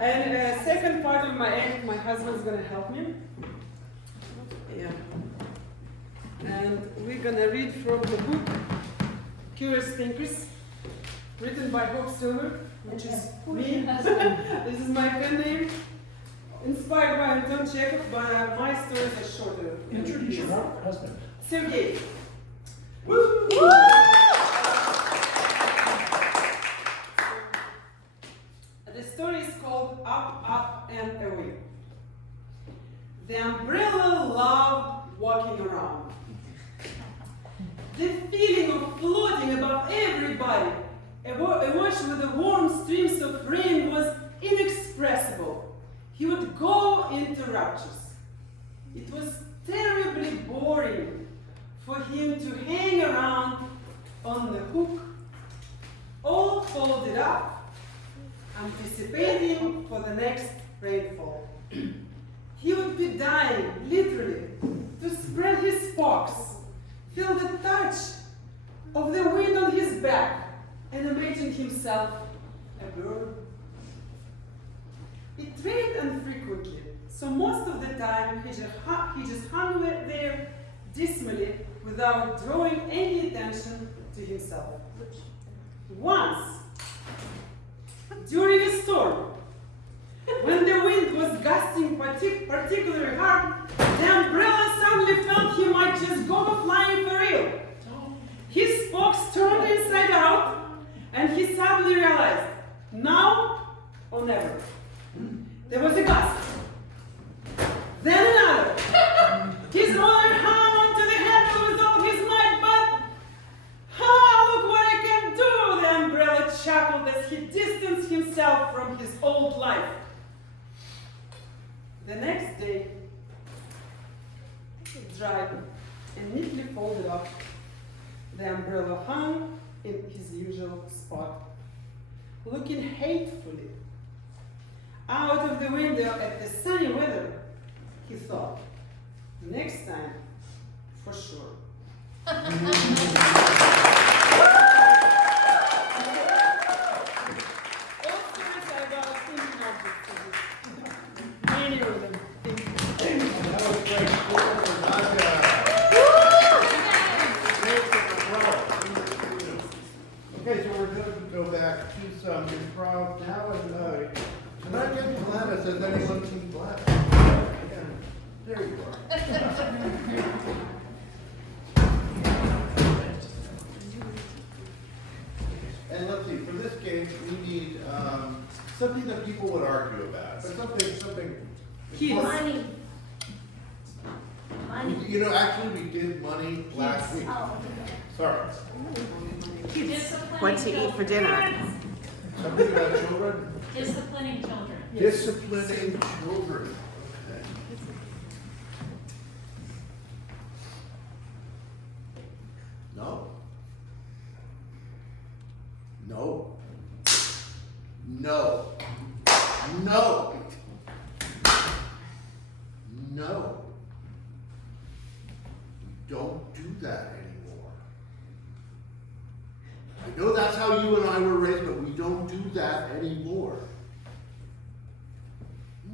And second part of my act, my husband's gonna help me. Yeah. And we're gonna read from the book Curious Thinkers, written by Hope Silver, which is me. This is my pen name. Inspired by Anton Chekhov, but my stories are shorter. Introduce your husband. Sergey. Woo! The story is called Up, Up and Away. The umbrella loved walking around. The feeling of floating above everybody, awash with the warm streams of rain, was inexpressible. He would go into raptures. It was terribly boring for him to hang around on the hook, all folded up, anticipating for the next rainfall. He would be dying, literally, to spread his spokes, feel the touch of the wind on his back, and imagined himself a bird. It rained infrequently, so most of the time he just hung there dismally without drawing any attention to himself. Once, during a storm, when the wind was gusting particularly hard, the umbrella suddenly felt he might just go flying for real. His spokes turned inside out, and he suddenly realized, now or never. There was a gust. Then another. His owner hung onto the handle with all his might, but look what I can do! The umbrella chuckled as he distanced himself from his old life. The next day, dried and neatly folded up, the umbrella hung in his usual spot, looking hatefully out of the window at the sunny weather. He thought, next time, for sure. Many of them. That was great. Okay, so we're going to go back to some improv now, and tonight getting Gladys. Has anyone seen Gladys? Yeah. There you are. And let's see, for this game, we need something that people would argue about, but something. Money. Money. You know, actually, we did money last week. Oh, Sorry. What to eat for dinner? Something about children? Disciplining children. Disciplining children. Okay. No. No. No. No. No. Don't do that anymore. I know that's how you and I were raised, but we don't do that anymore.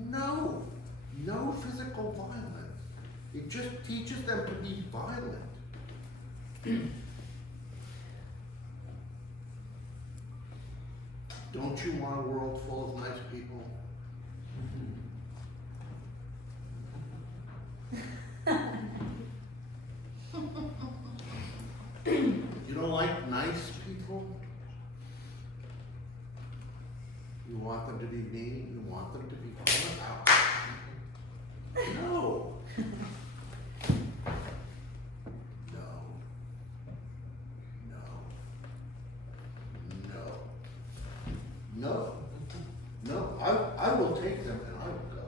No. No physical violence. It just teaches them to be violent. Don't you want a world full of nice people? You don't like nice people? You want them to be mean? You want them to be violent? No. No. No. No. No. I will take them and I will go.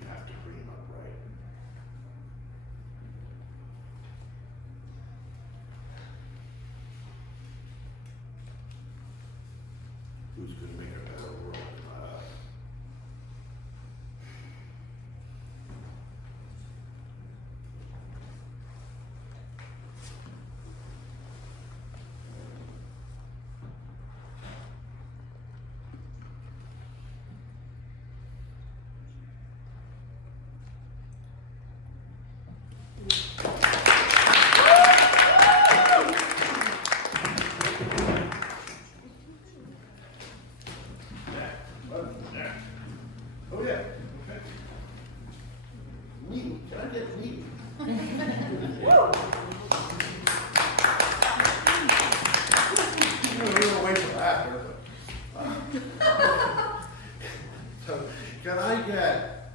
You have to bring them up right. Who's going to make a better world than us? Oh yeah. Okay. Neat. Can I get neat? We're gonna wait till after. So, can I get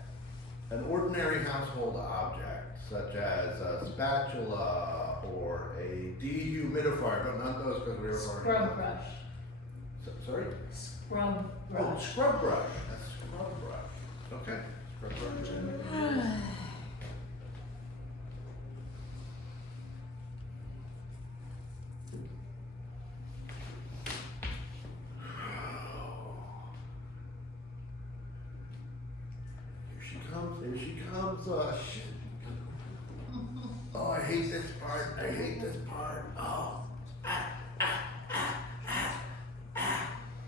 an ordinary household object, such as a spatula or a dehumidifier, but not those because we were already. Scrub brush. Sorry? Scrub Oh, brush. scrub brush. That's scrub brush. Okay. Scrub brush. comes. Here she comes. Shit. Oh, I hate this part. I hate this part. Oh.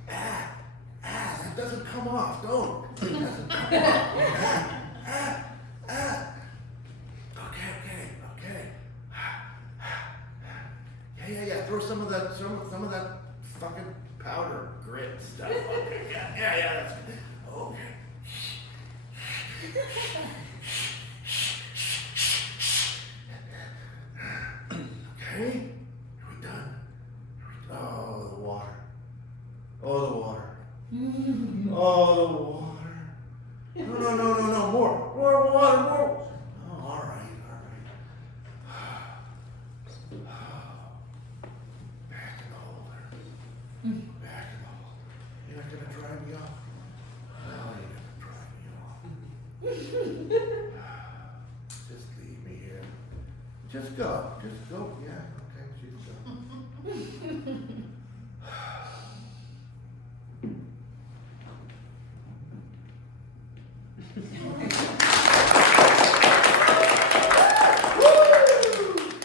That doesn't come off. Don't. It doesn't come off. Okay. Yeah. Throw some of that fucking powder grit stuff. Okay. Yeah. That's good. Okay. Okay. Are we done? Oh, the water. Oh, the water. No. More water, more. Oh, all right. Back in the holder. You're not gonna dry me off? No, you're gonna dry me off. Just leave me here. Just go. Yeah, okay, just go.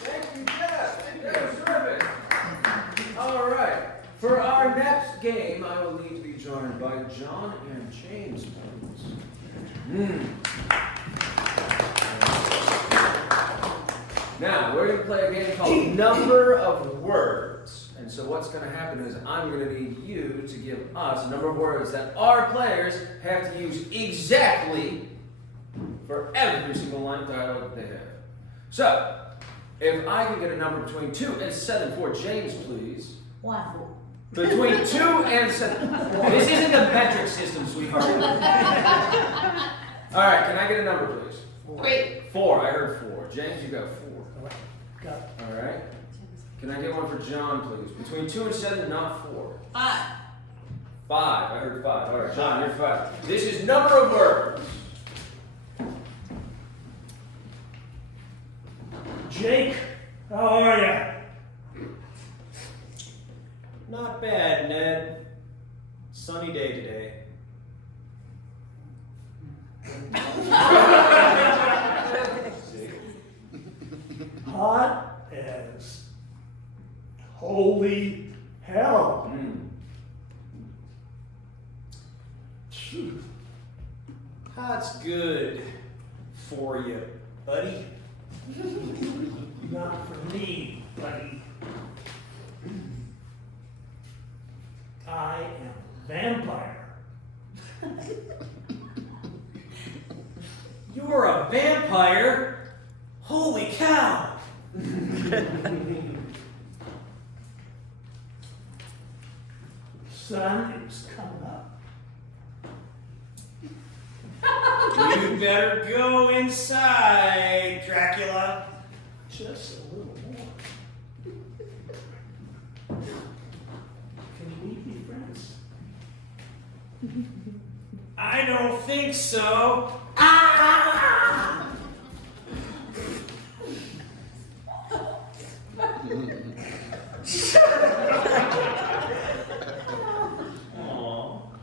Thank you, Jeff. That was terrific. All right. For our next game, I will need to be joined by John and James, please. Now, we're going to play a game called Number of Words. And so what's going to happen is I'm going to need you to give us a number of words that our players have to use exactly for every single line of dialogue that they have. So, if I can get a number between 2 and 7 for James, please. Wow. Between 2 and 7. This isn't the metric system, sweetheart. All right, can I get a number, please? 3. 4. I heard 4. James, you got 4. Got it. All right. Can I get one for John, please? Between 2 and 7, not 4. 5. 5. I heard 5. All right, John, you're 5. This is number of words. Jake, how are ya? Not bad, Ned. Sunny day today. Hot as holy hell. Hot's good for you, buddy. Not for me, buddy. I am a vampire. You're a vampire? Holy cow! Sun is coming up. You better go inside, Dracula. Just a little more. Can we be friends? I don't think so. Aw.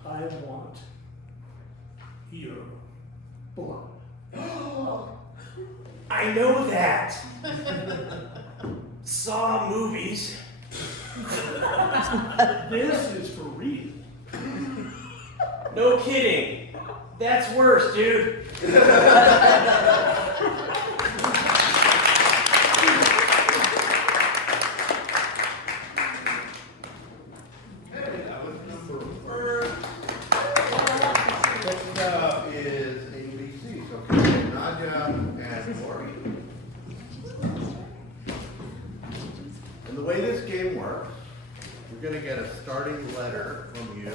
I want your blood. I know that. Saw movies. This is for real. No kidding. That's worse, dude. Next up is ABC. So Nadia and Lori. And the way this game works, we're going to get a starting letter from you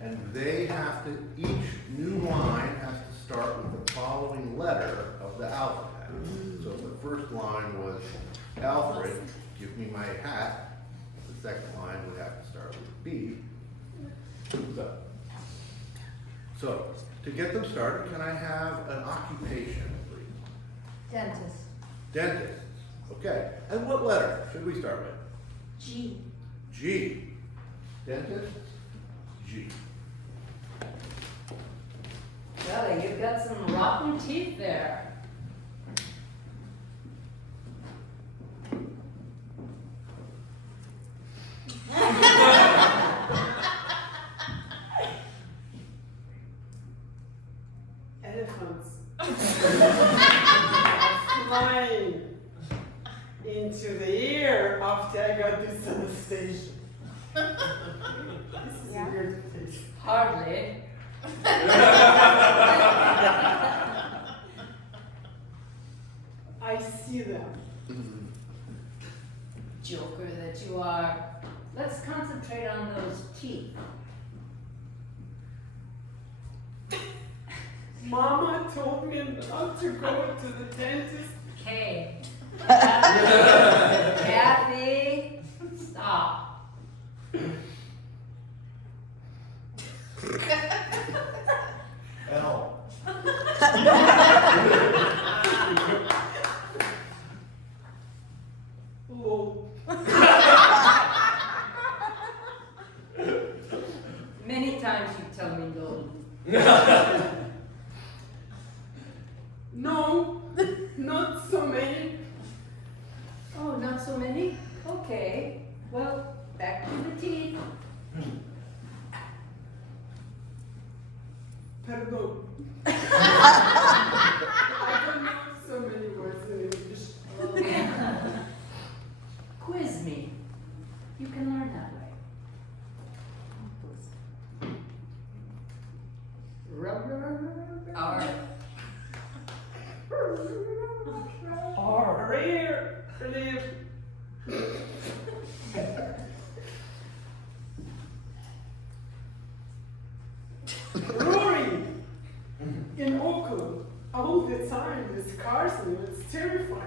and they have to, each new line has to start with the following letter of the alphabet. So if the first line was Alfred, give me my hat. The second line would have to start with B. So, to get them started, can I have an occupation, please? Dentist. Dentist. Okay. And what letter should we start with? G. G. Dentist. G. Well, they boy, you've got some rotten teeth there. Elephants flying into the air after I got this on the station. This is a weird place. Hardly. I see them. Joker that you are. Let's concentrate on those teeth. Mama told me not to go to the dentist. Okay. Kathy, stop. L. Oh, Many times you tell me no. no, not so many. Oh, not so many? Okay. Well, back to the teeth. Perdón. I don't know so many words in English. Quiz me. You can learn that way. Rare, live. Rory in Oakland all the time with cars and it's terrifying.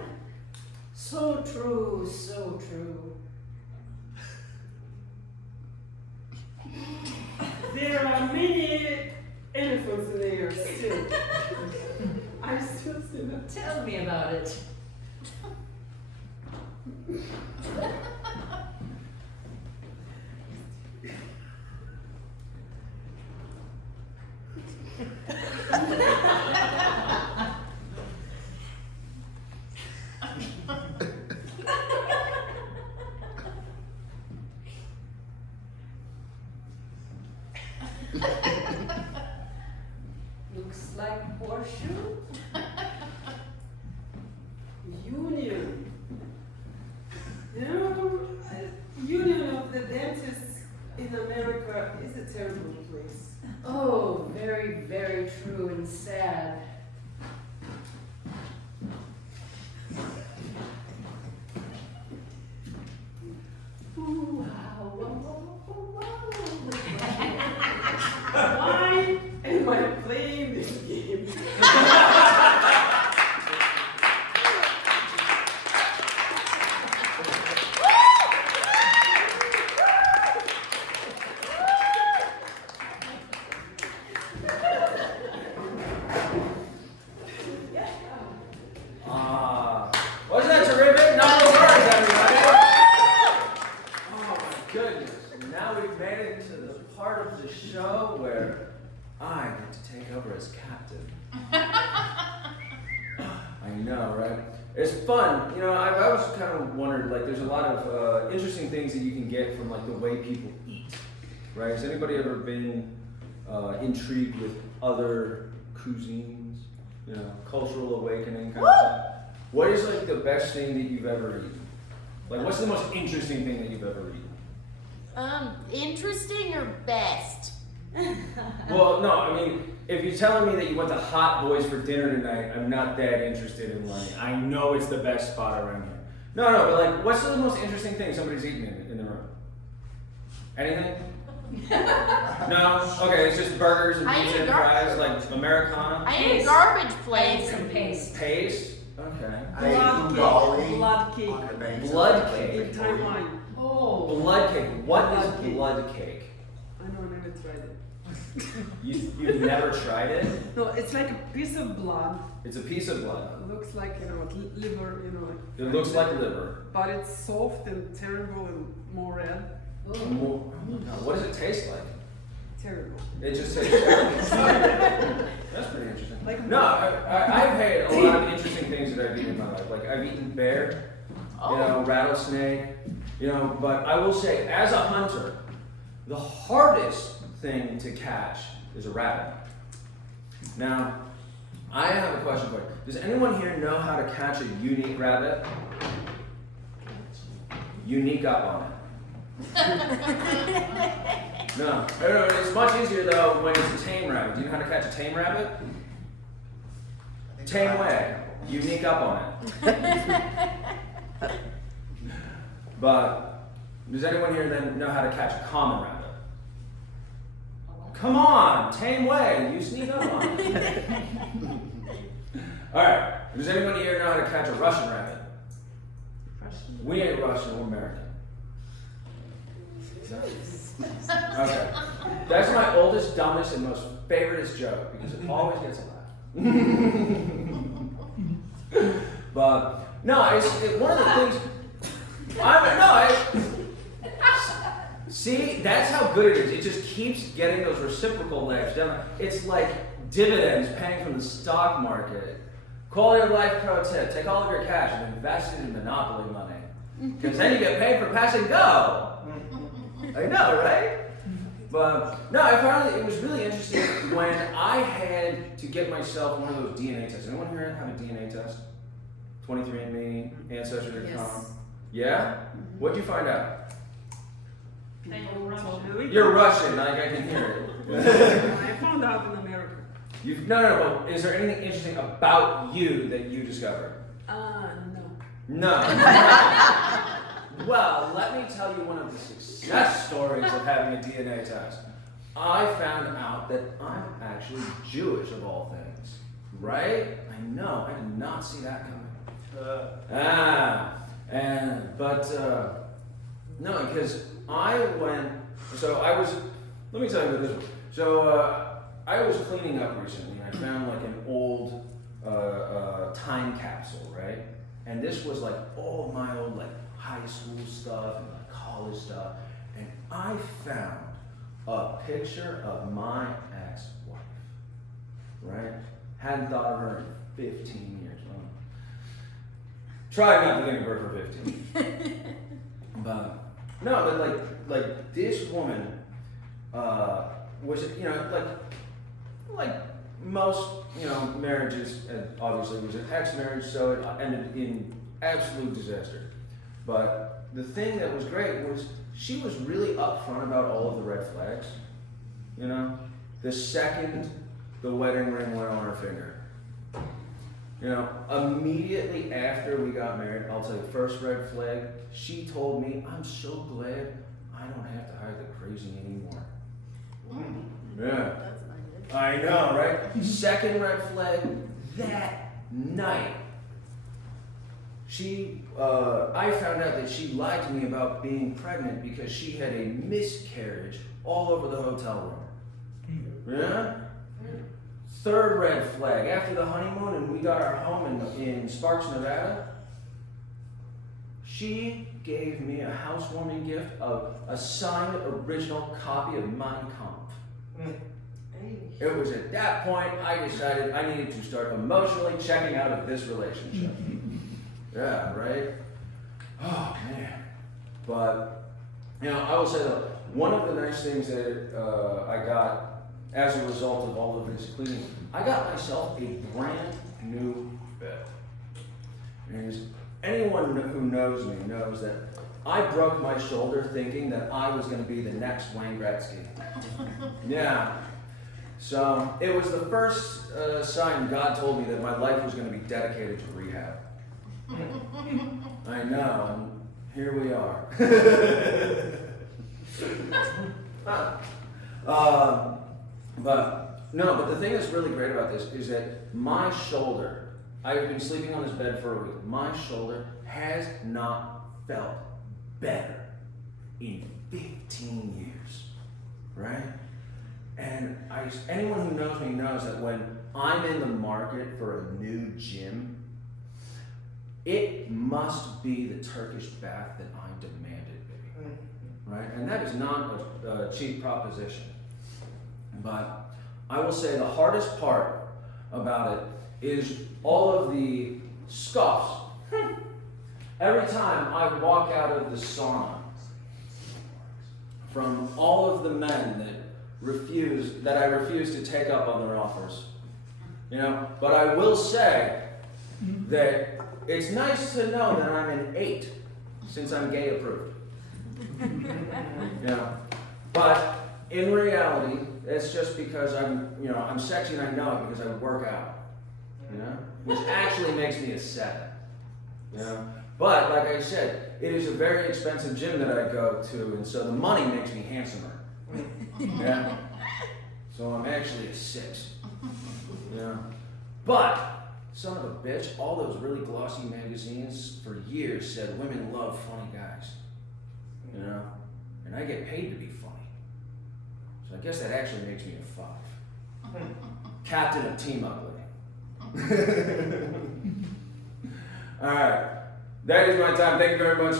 So true, so true. There are many elephants in the air still. I still see them. Tell me about it. Looks like horseshoe. Union. You know, Union of the Dentists in America is a terrible place. Oh, very, very true and sad. Ooh, wow, whoa, whoa, whoa, whoa. Why am I playing this game? Wasn't that terrific? Number words, everybody. Oh my goodness. Now we've made it to the part of the show where I get to take over as captain. I know, right? It's fun. You know, I've always kind of wondered, like, there's a lot of interesting things that you can get from, like, the way people eat, right? Has anybody ever been intrigued with other cuisines? You know, cultural awakening kind of thing? What is, like, the best thing that you've ever eaten? Like, what's the most interesting thing that you've ever eaten? Interesting or best? Well, no, I mean, if you're telling me that you went to Hot Boys for dinner tonight, I'm not that interested in learning. I know it's the best spot around here. No, but like, what's the most interesting thing somebody's eaten in the room? Anything? No? Okay, it's just burgers and I pizza ate and garbage. fries, like Americana? I ate a garbage And place. some paste. Paste? Okay. Blood cake. Blood cake. Blood In cake. Taiwan. Oh. Blood cake. What is Blood cake. blood cake? I know, I never tried it. You've never tried it? No, it's like a piece of blood. It's a piece of blood. Looks like, you know, liver, you know. Like It looks like liver. But it's soft and terrible and more red. Oh. Oh my God, what does it taste like? Terrible. It just tastes terrible. That's pretty interesting. Like No, I've had a lot of interesting things that I've eaten in my life. Like I've eaten bear, rattlesnake, but I will say, as a hunter, the hardest thing to catch is a rabbit. Now, I have a question for you. Does anyone here know how to catch a unique rabbit? Unique up on it. No, it's much easier though when it's a tame rabbit. Do you know how to catch a tame rabbit? Tame way. Unique up on it. But does anyone here then know how to catch a common rabbit? Come on, tame way. You sneak up on it. All right. Does anyone here know how to catch a Russian rabbit? We ain't Russian. We're American. Okay. That's my oldest, dumbest, and most favoriteest joke because it always gets a laugh. But no, it's one of the things. See, that's how good it is. It just keeps getting those reciprocal legs down. It's like dividends paying from the stock market. Quality of life pro tip: take all of your cash and invest it in Monopoly money, because then you get paid for passing go. I know, right? But no, I found it was really interesting when I had to get myself one of those DNA tests. Anyone here have a DNA test? 23andMe, Ancestry.com? Yes. Yeah? What'd you find out? People Russian. You're Russian, like I can hear it. I found out in America. No, but is there anything interesting about you that you discovered? No. No. Well, let me tell you one of the success stories of having a DNA test. I found out that I'm actually Jewish of all things. Right? I know, I did not see that coming. No, because let me tell you about this one. So, I was cleaning up recently and I found like an old time capsule, right? And this was like all of my old like high school stuff and like college stuff. And I found a picture of my ex-wife, right? Hadn't thought of her in 15 years. Well, tried not to think of her for 15. But like this woman was, like most, marriages, and obviously it was an ex-marriage, so it ended in absolute disaster. But the thing that was great was she was really upfront about all of the red flags. The second the wedding ring went on her finger. Immediately after we got married, I'll tell you, first red flag, she told me, I'm so glad I don't have to hide the crazy anymore. Yeah. That's not good. I know, right? Second red flag, that night, I found out that she lied to me about being pregnant because she had a miscarriage all over the hotel room. Yeah? Third red flag, after the honeymoon and we got our home in Sparks, Nevada, she gave me a housewarming gift of a signed original copy of Mein Kampf. It was at that point I decided I needed to start emotionally checking out of this relationship. Yeah, right? Oh, man. But, I will say though, one of the nice things that I got as a result of all of this cleaning, I got myself a brand new bed. And anyone who knows me knows that I broke my shoulder thinking that I was going to be the next Wayne Gretzky. Yeah. So it was the first sign God told me that my life was going to be dedicated to rehab. I know, and here we are. But the thing that's really great about this is that my shoulder, I've been sleeping on this bed for a week, my shoulder has not felt better in 15 years, right? And anyone who knows me knows that when I'm in the market for a new gym, it must be the Turkish bath that I demanded, baby. Right? And that is not a cheap proposition. But I will say the hardest part about it is all of the scoffs. Every time I walk out of the sauna, from all of the men that I refuse to take up on their offers. But I will say that it's nice to know that I'm an 8 since I'm gay approved. But in reality, it's just because I'm sexy and I know it because I work out. Which actually makes me a 7. But like I said, it is a very expensive gym that I go to, and so the money makes me handsomer. So I'm actually a 6. But son of a bitch, all those really glossy magazines for years said women love funny guys. And I get paid to be funny. So I guess that actually makes me a 5. Captain of Team Ugly. All right. That is my time. Thank you very much.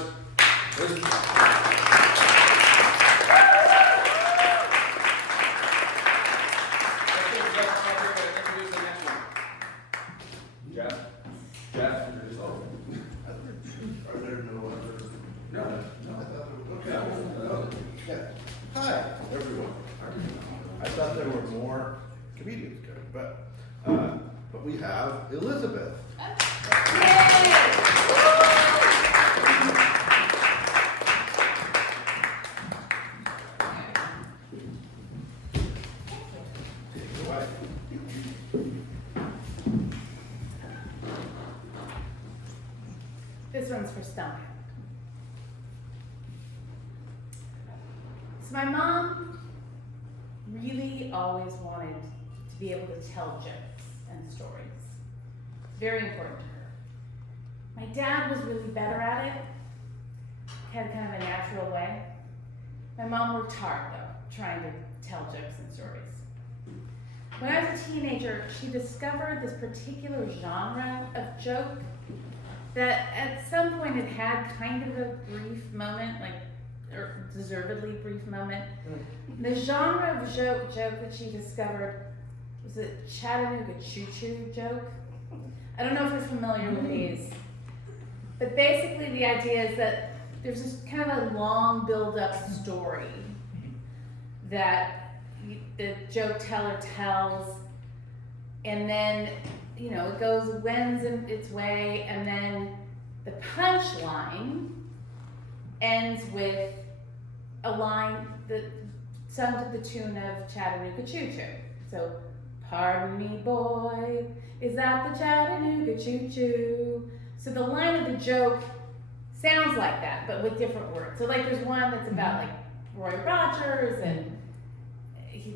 Jeff, introduce all. Are there no other? No. Okay. Hi, everyone. I thought there were more comedians coming, but we have Elizabeth. Take it away. This one's for Stomach. So my mom really always wanted to be able to tell jokes and stories. It's very important to her. My dad was really better at it, had kind of a natural way. My mom worked hard though, trying to tell jokes and stories. When I was a teenager, she discovered this particular genre of joke that at some point it had kind of a brief moment, or deservedly brief moment. The genre of joke that she discovered was a Chattanooga choo-choo joke. I don't know if you're familiar with these, but basically the idea is that there's this kind of a long build-up story that the joke teller tells, and then it wends in its way, and then the punchline ends with a line that sung to the tune of Chattanooga Choo Choo. So, pardon me, boy, is that the Chattanooga Choo Choo? So the line of the joke sounds like that, but with different words. So there's one that's about Roy Rogers, and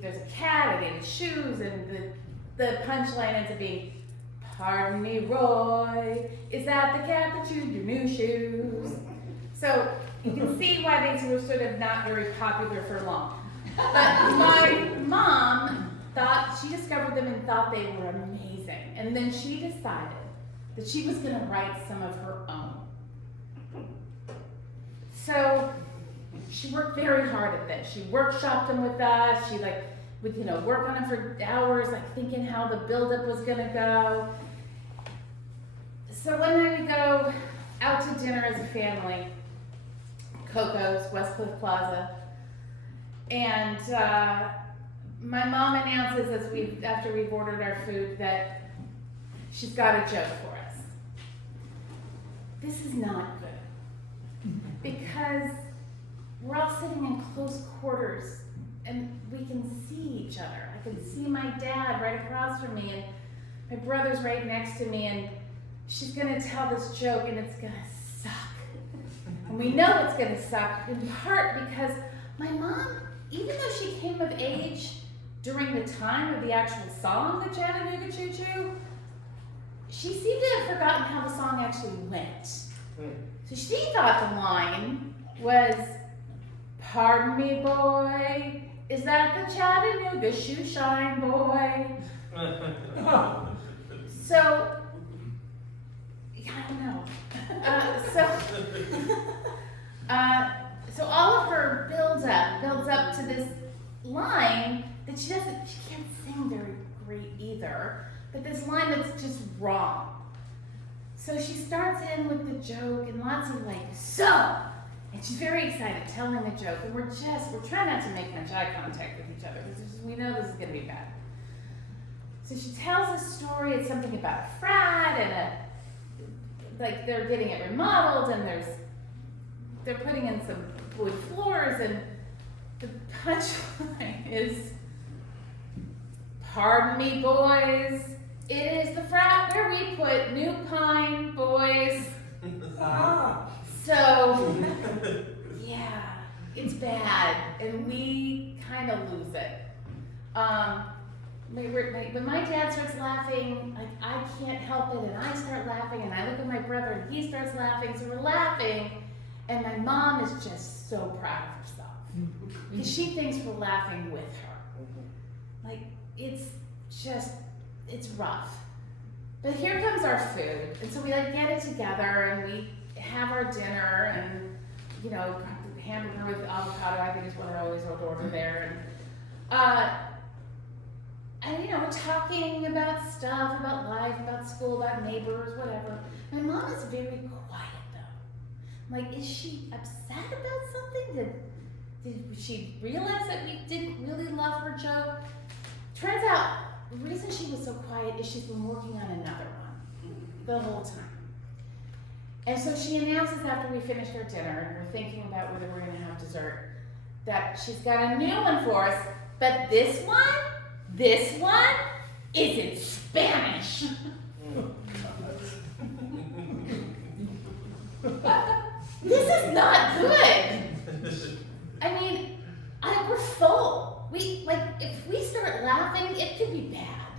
there's a cat and his shoes, and the punchline ends up being, pardon me, Roy, is that the cat that chewed your new shoes? So you can see why these were sort of not very popular for long. But my mom she discovered them and thought they were amazing. And then she decided that she was gonna write some of her own. So she worked very hard at this. She workshopped them with us. She would work on them for hours, thinking how the buildup was gonna go. So one night we go out to dinner as a family, Coco's, Westcliff Plaza, and my mom announces after we've ordered our food that she's got a joke for us. This is not good, because we're all sitting in close quarters and we can see each other. I can see my dad right across from me, and my brother's right next to me, and she's gonna tell this joke and it's gonna suck. And we know it's gonna suck in part because my mom, even though she came of age during the time of the actual song, the Chattanooga Choo Choo, she seemed to have forgotten how the song actually went. So she thought the line was, pardon me, boy, is that the Chattanooga shoe shine boy? So, I don't know. So all of her builds up to this line that she can't sing very great either, but this line that's just wrong. So she starts in with the joke and lots of like, so, and she's very excited telling the joke, and we're trying not to make much eye contact with each other because we know this is gonna be bad. So she tells a story, it's something about a frat and like they're getting it remodeled and they're putting in some wood floors, and the punchline is, pardon me boys, it is the frat where we put new pine boys. So, yeah, it's bad, and we kind of lose it. When my dad starts laughing, like I can't help it, and I start laughing, and I look at my brother, and he starts laughing, so we're laughing, and my mom is just so proud of herself, because she thinks we're laughing with her. Like, it's rough. But here comes our food, and so we like get it together, and we have our dinner, and you know, hamburger with avocado, I think is what I always order there, and you know, we're talking about stuff, about life, about school, about neighbors, whatever. My mom is very quiet though. Like, is she upset about something? Did she realize that we didn't really love her joke? Turns out, the reason she was so quiet is she's been working on another one the whole time. And so she announces after we finished our dinner, and we're thinking about whether we're gonna have dessert, that she's got a new one for us, but this one is in Spanish. This is not good. I mean, we're full. If we start laughing, it could be bad.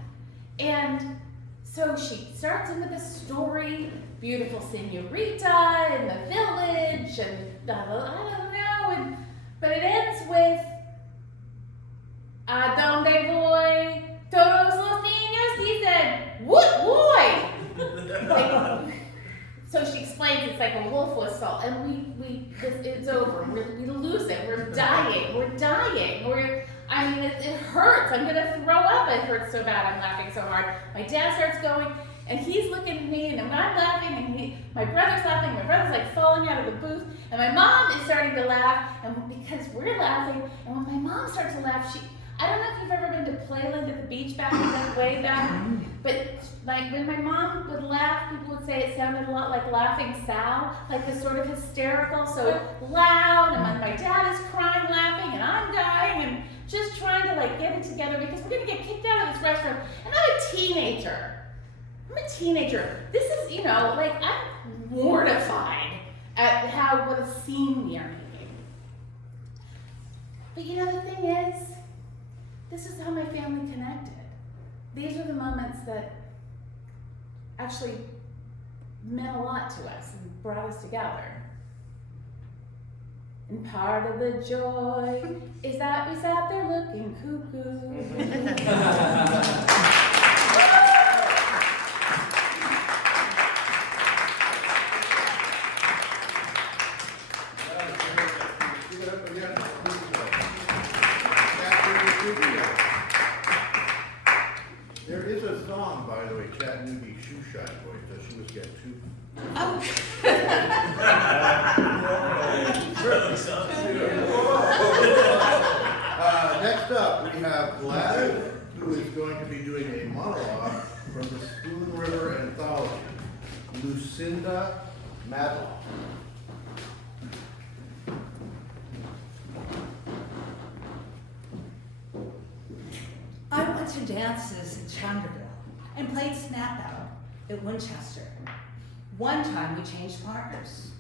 And so she starts in with a story, beautiful señorita in the village, and I don't know, but it ends with, ¿A dónde voy? Todos los niños dicen, what boy? So she explains it's like a wolf whistle, and it's over. We lose it. We're dying. It hurts. I'm gonna throw up. It hurts so bad. I'm laughing so hard. My dad starts going, and he's looking at me, and I'm laughing, and my brother's laughing. My brother's like falling out of the booth, and my mom is starting to laugh, and because we're laughing, and when my mom starts to laugh, I don't know if you've ever been to Playland at the beach back in the way back, but like when my mom would laugh, people would say it sounded a lot like Laughing Sal, like this sort of hysterical, so loud, and when my dad is crying, laughing, and I'm dying, and just trying to like get it together because we're gonna get kicked out of this restaurant, and I'm a teenager. This is, you know, like I'm mortified at what a scene we are making. But you know, the thing is, this is how my family connected. These are the moments that actually meant a lot to us and brought us together. And part of the joy is that we sat there looking cuckoo. There is a song, by the way, Chattanooga Shoe Shine Boys, does she was get too. Oh. Next up, we have Gladys, who is going to be doing a monologue from the Spoon River Anthology, Lucinda Madlock. I went to dances in Chanderville and played Snap Out at Winchester. One time we changed partners.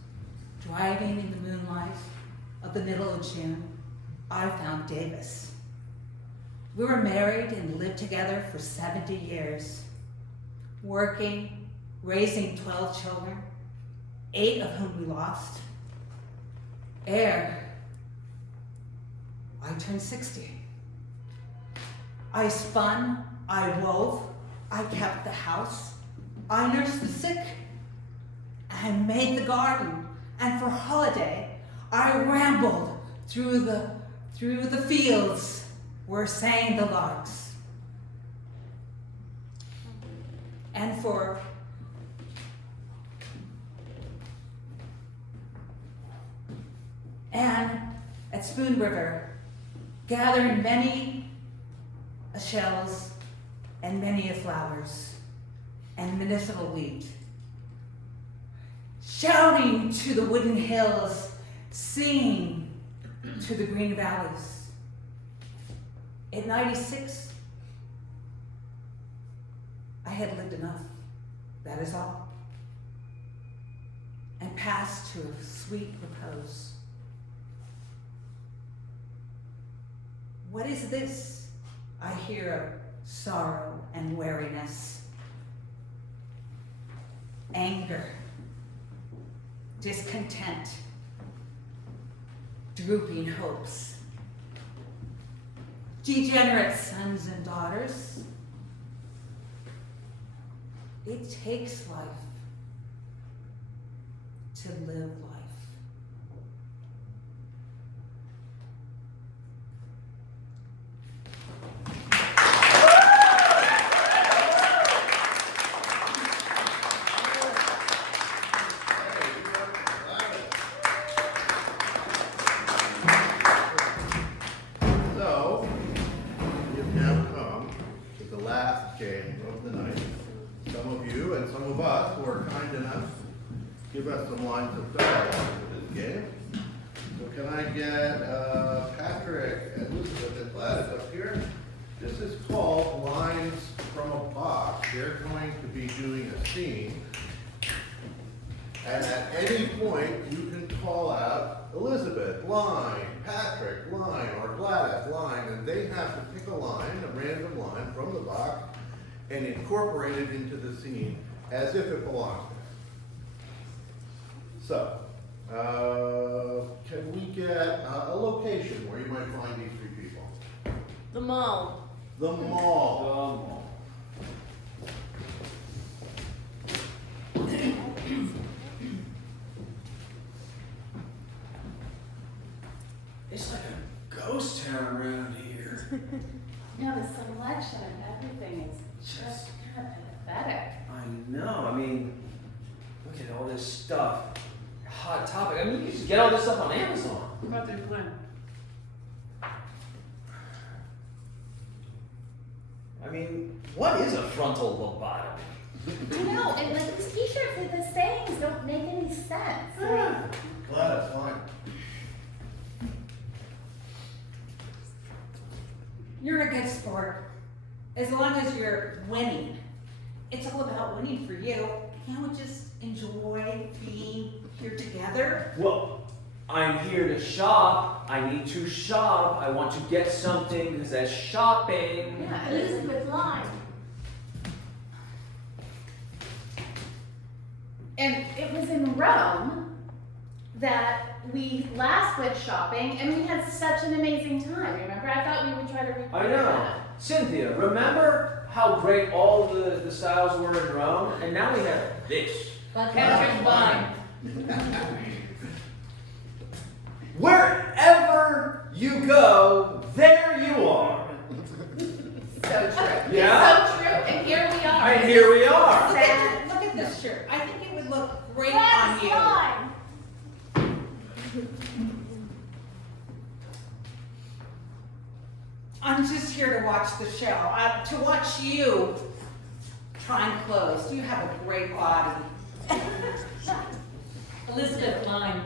Driving in the moonlight of the middle of June, I found Davis. We were married and lived together for 70 years, working, raising 12 children, 8 of whom we lost. I turned 60. I spun, I wove, I kept the house, I nursed the sick, I made the garden, and for holiday, I rambled through the fields where sang the larks. and for Anne at Spoon River, gathering many a shells and many a flowers and medicinal wheat, shouting to the wooden hills, singing to the green valleys. At 96, I had lived enough, that is all, and passed to a sweet repose. What is this? I hear of sorrow and weariness, anger, discontent, drooping hopes, degenerate sons and daughters. It takes life to live life. So, we have now come to the last game of the night. Some of you and some of us who are kind enough to give us some lines of dialogue for this game. So can I get Patrick and Elizabeth and Gladys up here? This is called Lines from a Box. They're going to be doing a scene. And at any point, you can call out Elizabeth, line, Patrick, line, or Gladys, line, and they have to pick a line, a random line from the box, and incorporate it into the scene as if it belongs there. So, can we get a location where you might find these three people? The mall. The mall. It's like a ghost town around here. No, the selection of everything is just kind of pathetic. I know. I mean, look at all this stuff. Hot Topic. I mean, you can just get all this stuff on Amazon. What about the plan? I mean, what is a frontal lobotomy? I know, and like these t-shirts, like the sayings don't make any sense. Like, Gladys, line. You're a good sport, as long as you're winning. It's all about winning for you. Can't we just enjoy being here together? Well, I'm here to shop. I need to shop. I want to get something because that's shopping. yeah, Elizabeth line. and it was in Rome that we last went shopping, and we had such an amazing time. Remember? I thought we would try to recreate I know. that. Cynthia, remember how great all the styles were in Rome? And now we have this. Patrick's line. Wherever you go, there you are. So true. Yeah? It's so true, and here we are. And here we are. Look at this shirt. I think it would look great on you. Line. I'm just here to watch the show. To watch you try and close. You have a great body. Elizabeth line.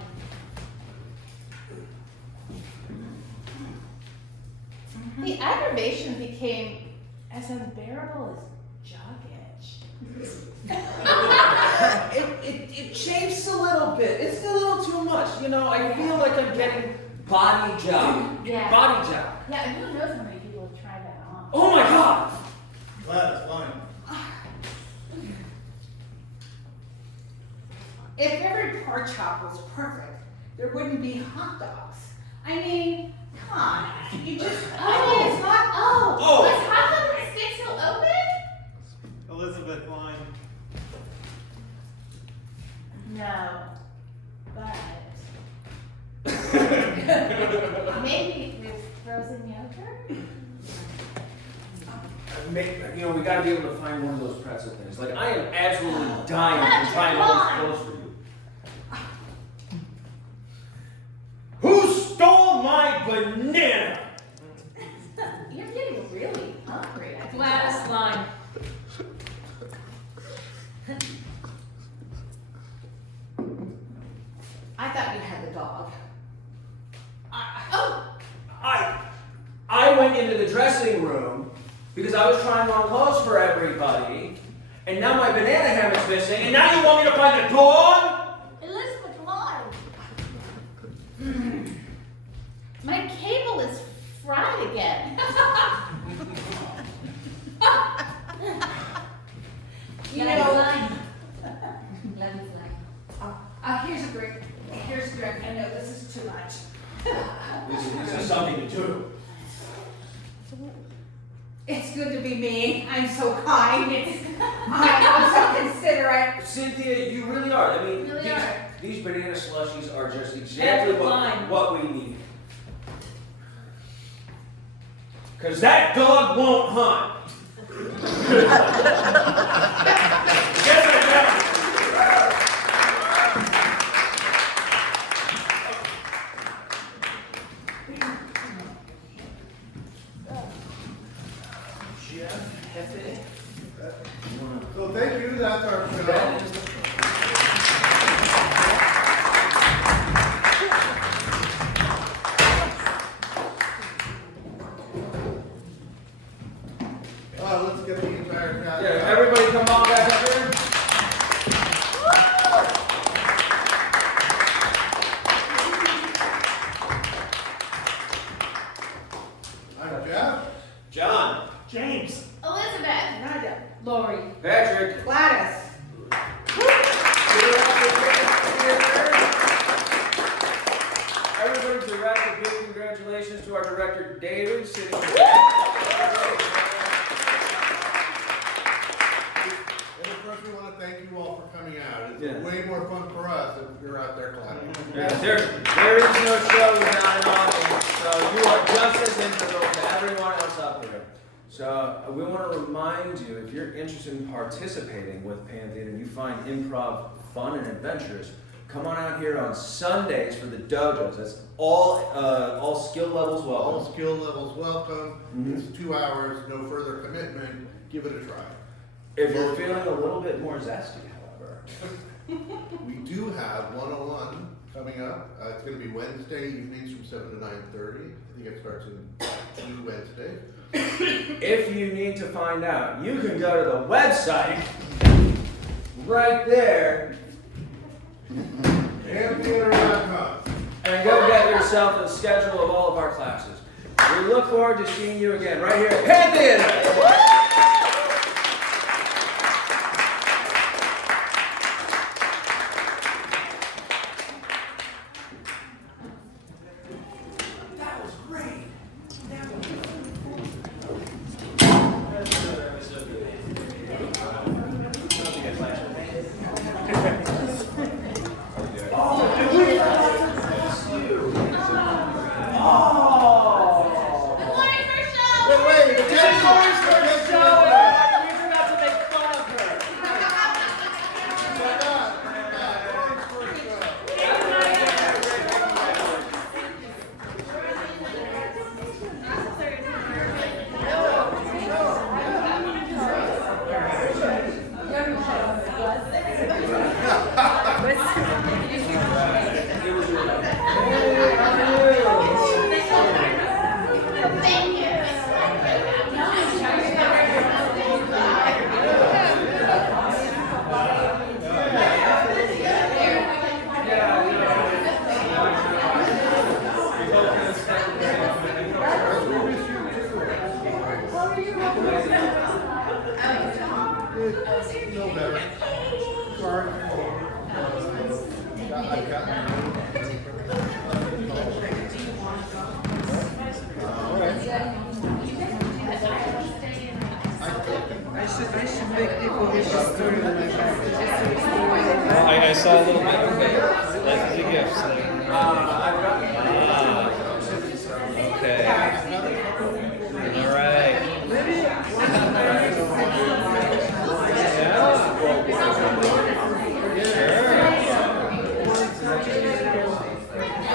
The aggravation became as unbearable as jog itch. It chafes a little bit. It's a little too much. You know, I feel like I'm getting body job. Yeah. Body job. Yeah, and who knows how many people have tried that on. Oh my God. Gladys, line. If every pork chop was perfect, there wouldn't be hot dogs. I mean, come on. You just, I mean, it's not. Oh, was Hot Dog and Stick still open? Elizabeth line. No, but maybe with frozen yogurt. we gotta be able to find one of those pretzel things. Like, I am absolutely dying to try all those clothes for you. Who stole my banana? You're getting really hungry. I think. Last line. I thought you had the dog. I went into the dressing room because I was trying on clothes for everybody, and now my banana hammock's missing, and now you want me to find the dog? Elizabeth, why? My cable is fried again. You know, here's a drink. I know this is too much. This is something to do. It's good to be me. I'm so kind. I'm so considerate. Cynthia, you really are. I mean, Really are. these banana slushies are just exactly what we need. Because that dog won't hunt. Yes, I can. So thank you, that's our show. Let's get the entire cast. Yeah, everybody come on back up here. I'm Jeff. John. James. Elizabeth. Nada. Lori. Patrick. Gladys. Everybody direct a big congratulations to our director, David, sitting in the back. And of course, we want to thank you all for coming out. It's Yeah. way more fun for us if you're out there clapping. Yeah, there is no show without an audience, so you are just as integral to everyone else up here. So we want to remind you, if you're interested in participating with Pantheon and you find improv fun and adventurous, come on out here on Sundays for the dojos. That's all skill levels All welcome. skill levels welcome. Mhm. It's 2 hours, no further commitment. Give it a try. If you're feeling a little bit more zesty, however. We do have 101 coming up. It's going to be Wednesday evenings from 7 to 9:30. I think it starts in 2 Wednesdays. If you need to find out, you can go to the website right there Amphitheater.com. and go get yourself a schedule of all of our classes. We look forward to seeing you again right here at Pantheon. No better. Card. I've got I saw a little bit. Okay. That's the gift.